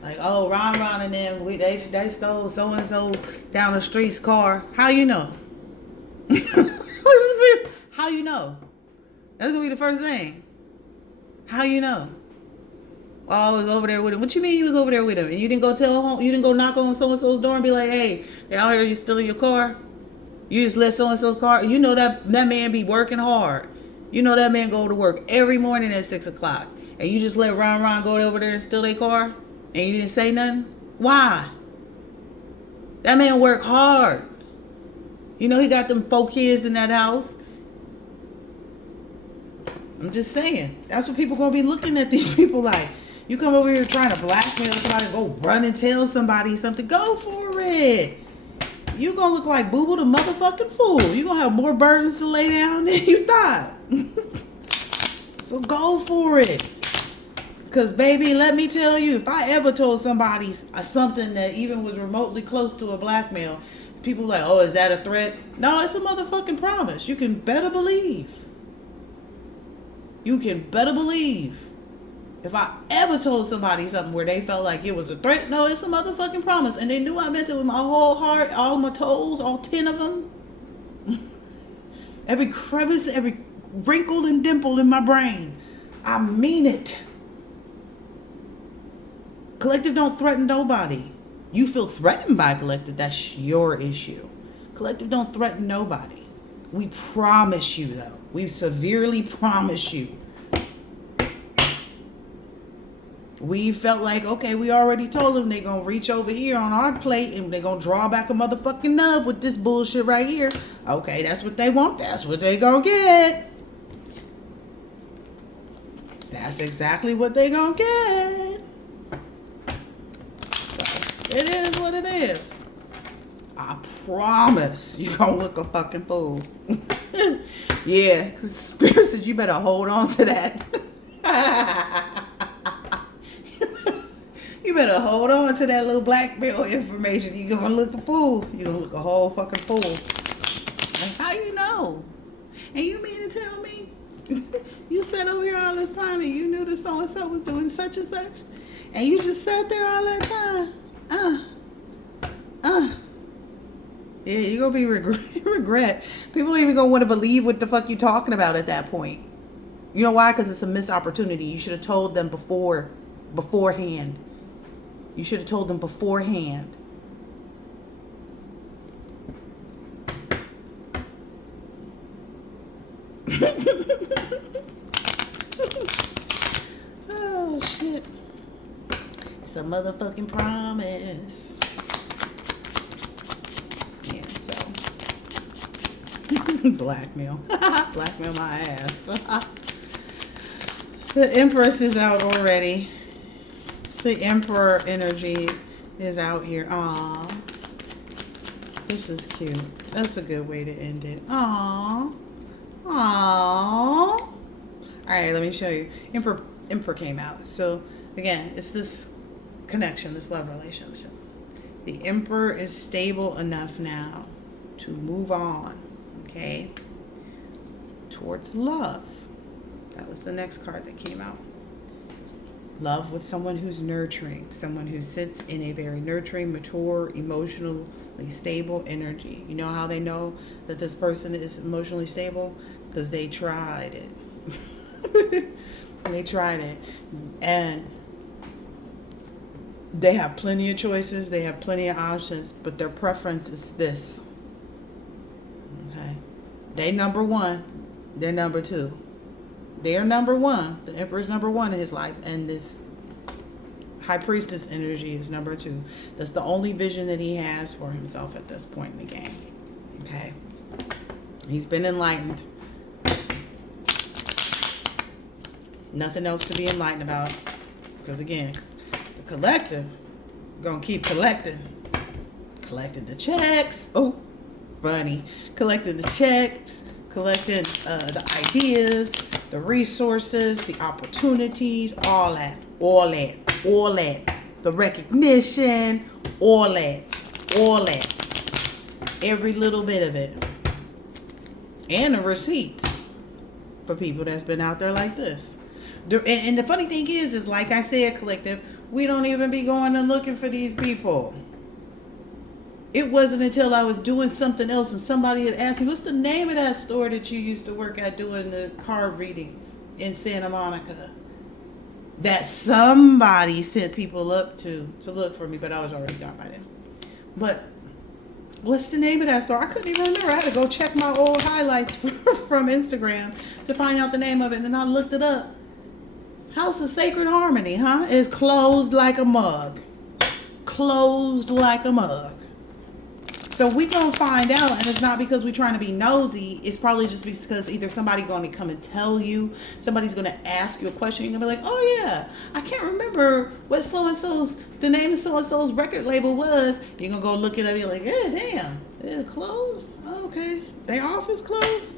Like, oh, Ron and them, they stole so-and-so down the street's car. How you know? How you know? That's going to be the first thing. How you know? Oh, I was over there with him. What you mean you was over there with him? And you didn't go you didn't go knock on so-and-so's door and be like, hey, they out here, you stealing your car? You just let so-and-so's car? You know that man be working hard. You know that man go to work every morning at 6 o'clock. And you just let Ron go over there and steal their car? And you didn't say nothing? Why? That man worked hard. He got them 4 kids in that house. I'm just saying. That's what people going to be looking at these people like. You come over here trying to blackmail somebody, go run and tell somebody something. Go for it. you gonna look like Boo Boo the motherfucking fool. You gonna have more burdens to lay down than you thought. So go for it. Because, baby, let me tell you, if I ever told somebody something that even was remotely close to a blackmail, people like, oh, is that a threat? No, it's a motherfucking promise. You can better believe. You can better believe. If I ever told somebody something where they felt like it was a threat, no, it's a motherfucking promise. And they knew I meant it with my whole heart, all my toes, all 10 of them. Every crevice, every wrinkle and dimple in my brain. I mean it. Collective don't threaten nobody. You feel threatened by collective, that's your issue. Collective don't threaten nobody. We promise you, though. We severely promise you. We felt like, okay, we already told them they're going to reach over here on our plate and they're going to draw back a motherfucking nub with this bullshit right here. Okay, that's what they want. That's what they going to get. That's exactly what they going to get. So, it is what it is. I promise you going to look a fucking fool. Yeah, Spirit said you better hold on to that. You better hold on to that little blackmail information. You're going to look a fool. You're going to look a whole fucking fool. Like, how you know? And you mean to tell me you sat over here all this time and you knew that so-and-so was doing such and such? And you just sat there all that time? Yeah, you're going to be regret. People even going to want to believe what the fuck you talking about at that point. You know why? Because it's a missed opportunity. You should have told them beforehand. You should have told them beforehand. Oh, shit. It's a motherfucking promise. Yeah, so. Blackmail. Blackmail my ass. The Empress is out already. The Emperor energy is out here. Aw. This is cute. That's a good way to end it. Aw. Aww. All right, let me show you. Emperor came out. So again, it's this connection, this love relationship. The Emperor is stable enough now to move on, okay, towards love. That was the next card that came out. Love with someone who's nurturing, someone who sits in a very nurturing, mature, emotionally stable energy. You know how they know that this person is emotionally stable? Because they tried it. They tried it. And they have plenty of choices. They have plenty of options. But their preference is this. Okay? They number one. They're number two. They're number one. The Emperor's number one in his life. And this High Priestess energy is number two. That's the only vision that he has for himself at this point in the game. Okay? He's been enlightened. Nothing else to be enlightened about. Because again, the collective gonna keep collecting. Collecting the checks. Oh, funny. Collecting the checks. Collecting the ideas, the resources, the opportunities, all that. The recognition, all that. Every little bit of it. And the receipts for people that's been out there like this. And the funny thing is like I said, collective, we don't even be going and looking for these people. It wasn't until I was doing something else and somebody had asked me, what's the name of that store that you used to work at doing the card readings in Santa Monica? That somebody sent people up to look for me, but I was already gone by then. But what's the name of that store? I couldn't even remember. I had to go check my old highlights from Instagram to find out the name of it, and then I looked it up. House of Sacred Harmony, huh? It's closed like a mug. Closed like a mug. So we gonna find out, and it's not because we're trying to be nosy. It's probably just because either somebody's gonna come and tell you, somebody's gonna ask you a question. You're gonna be like, oh yeah, I can't remember what the name of so and so's record label was. You're gonna go look it up. You're like, yeah, damn, they're closed. Okay, their office closed.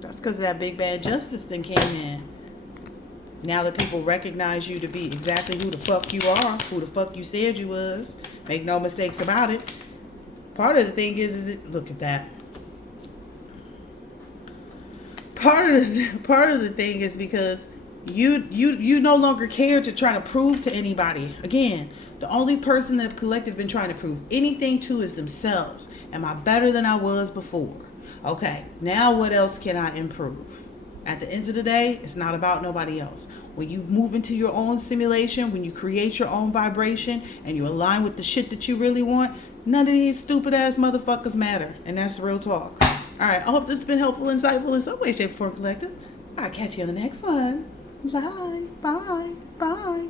That's because that big bad justice thing came in. Now that people recognize you to be exactly who the fuck you are, who the fuck you said you was, make no mistakes about it. Part of the thing is look at that. Part of the thing is because you no longer care to try to prove to anybody. Again, the only person that collective been trying to prove anything to is themselves. Am I better than I was before? Okay, now what else can I improve? At the end of the day, it's not about nobody else. When you move into your own simulation, when you create your own vibration and you align with the shit that you really want, none of these stupid ass motherfuckers matter. And that's real talk. All right, I hope this has been helpful, insightful in some way, shape, or form, collective. I'll catch you on the next one. Bye. Bye. Bye.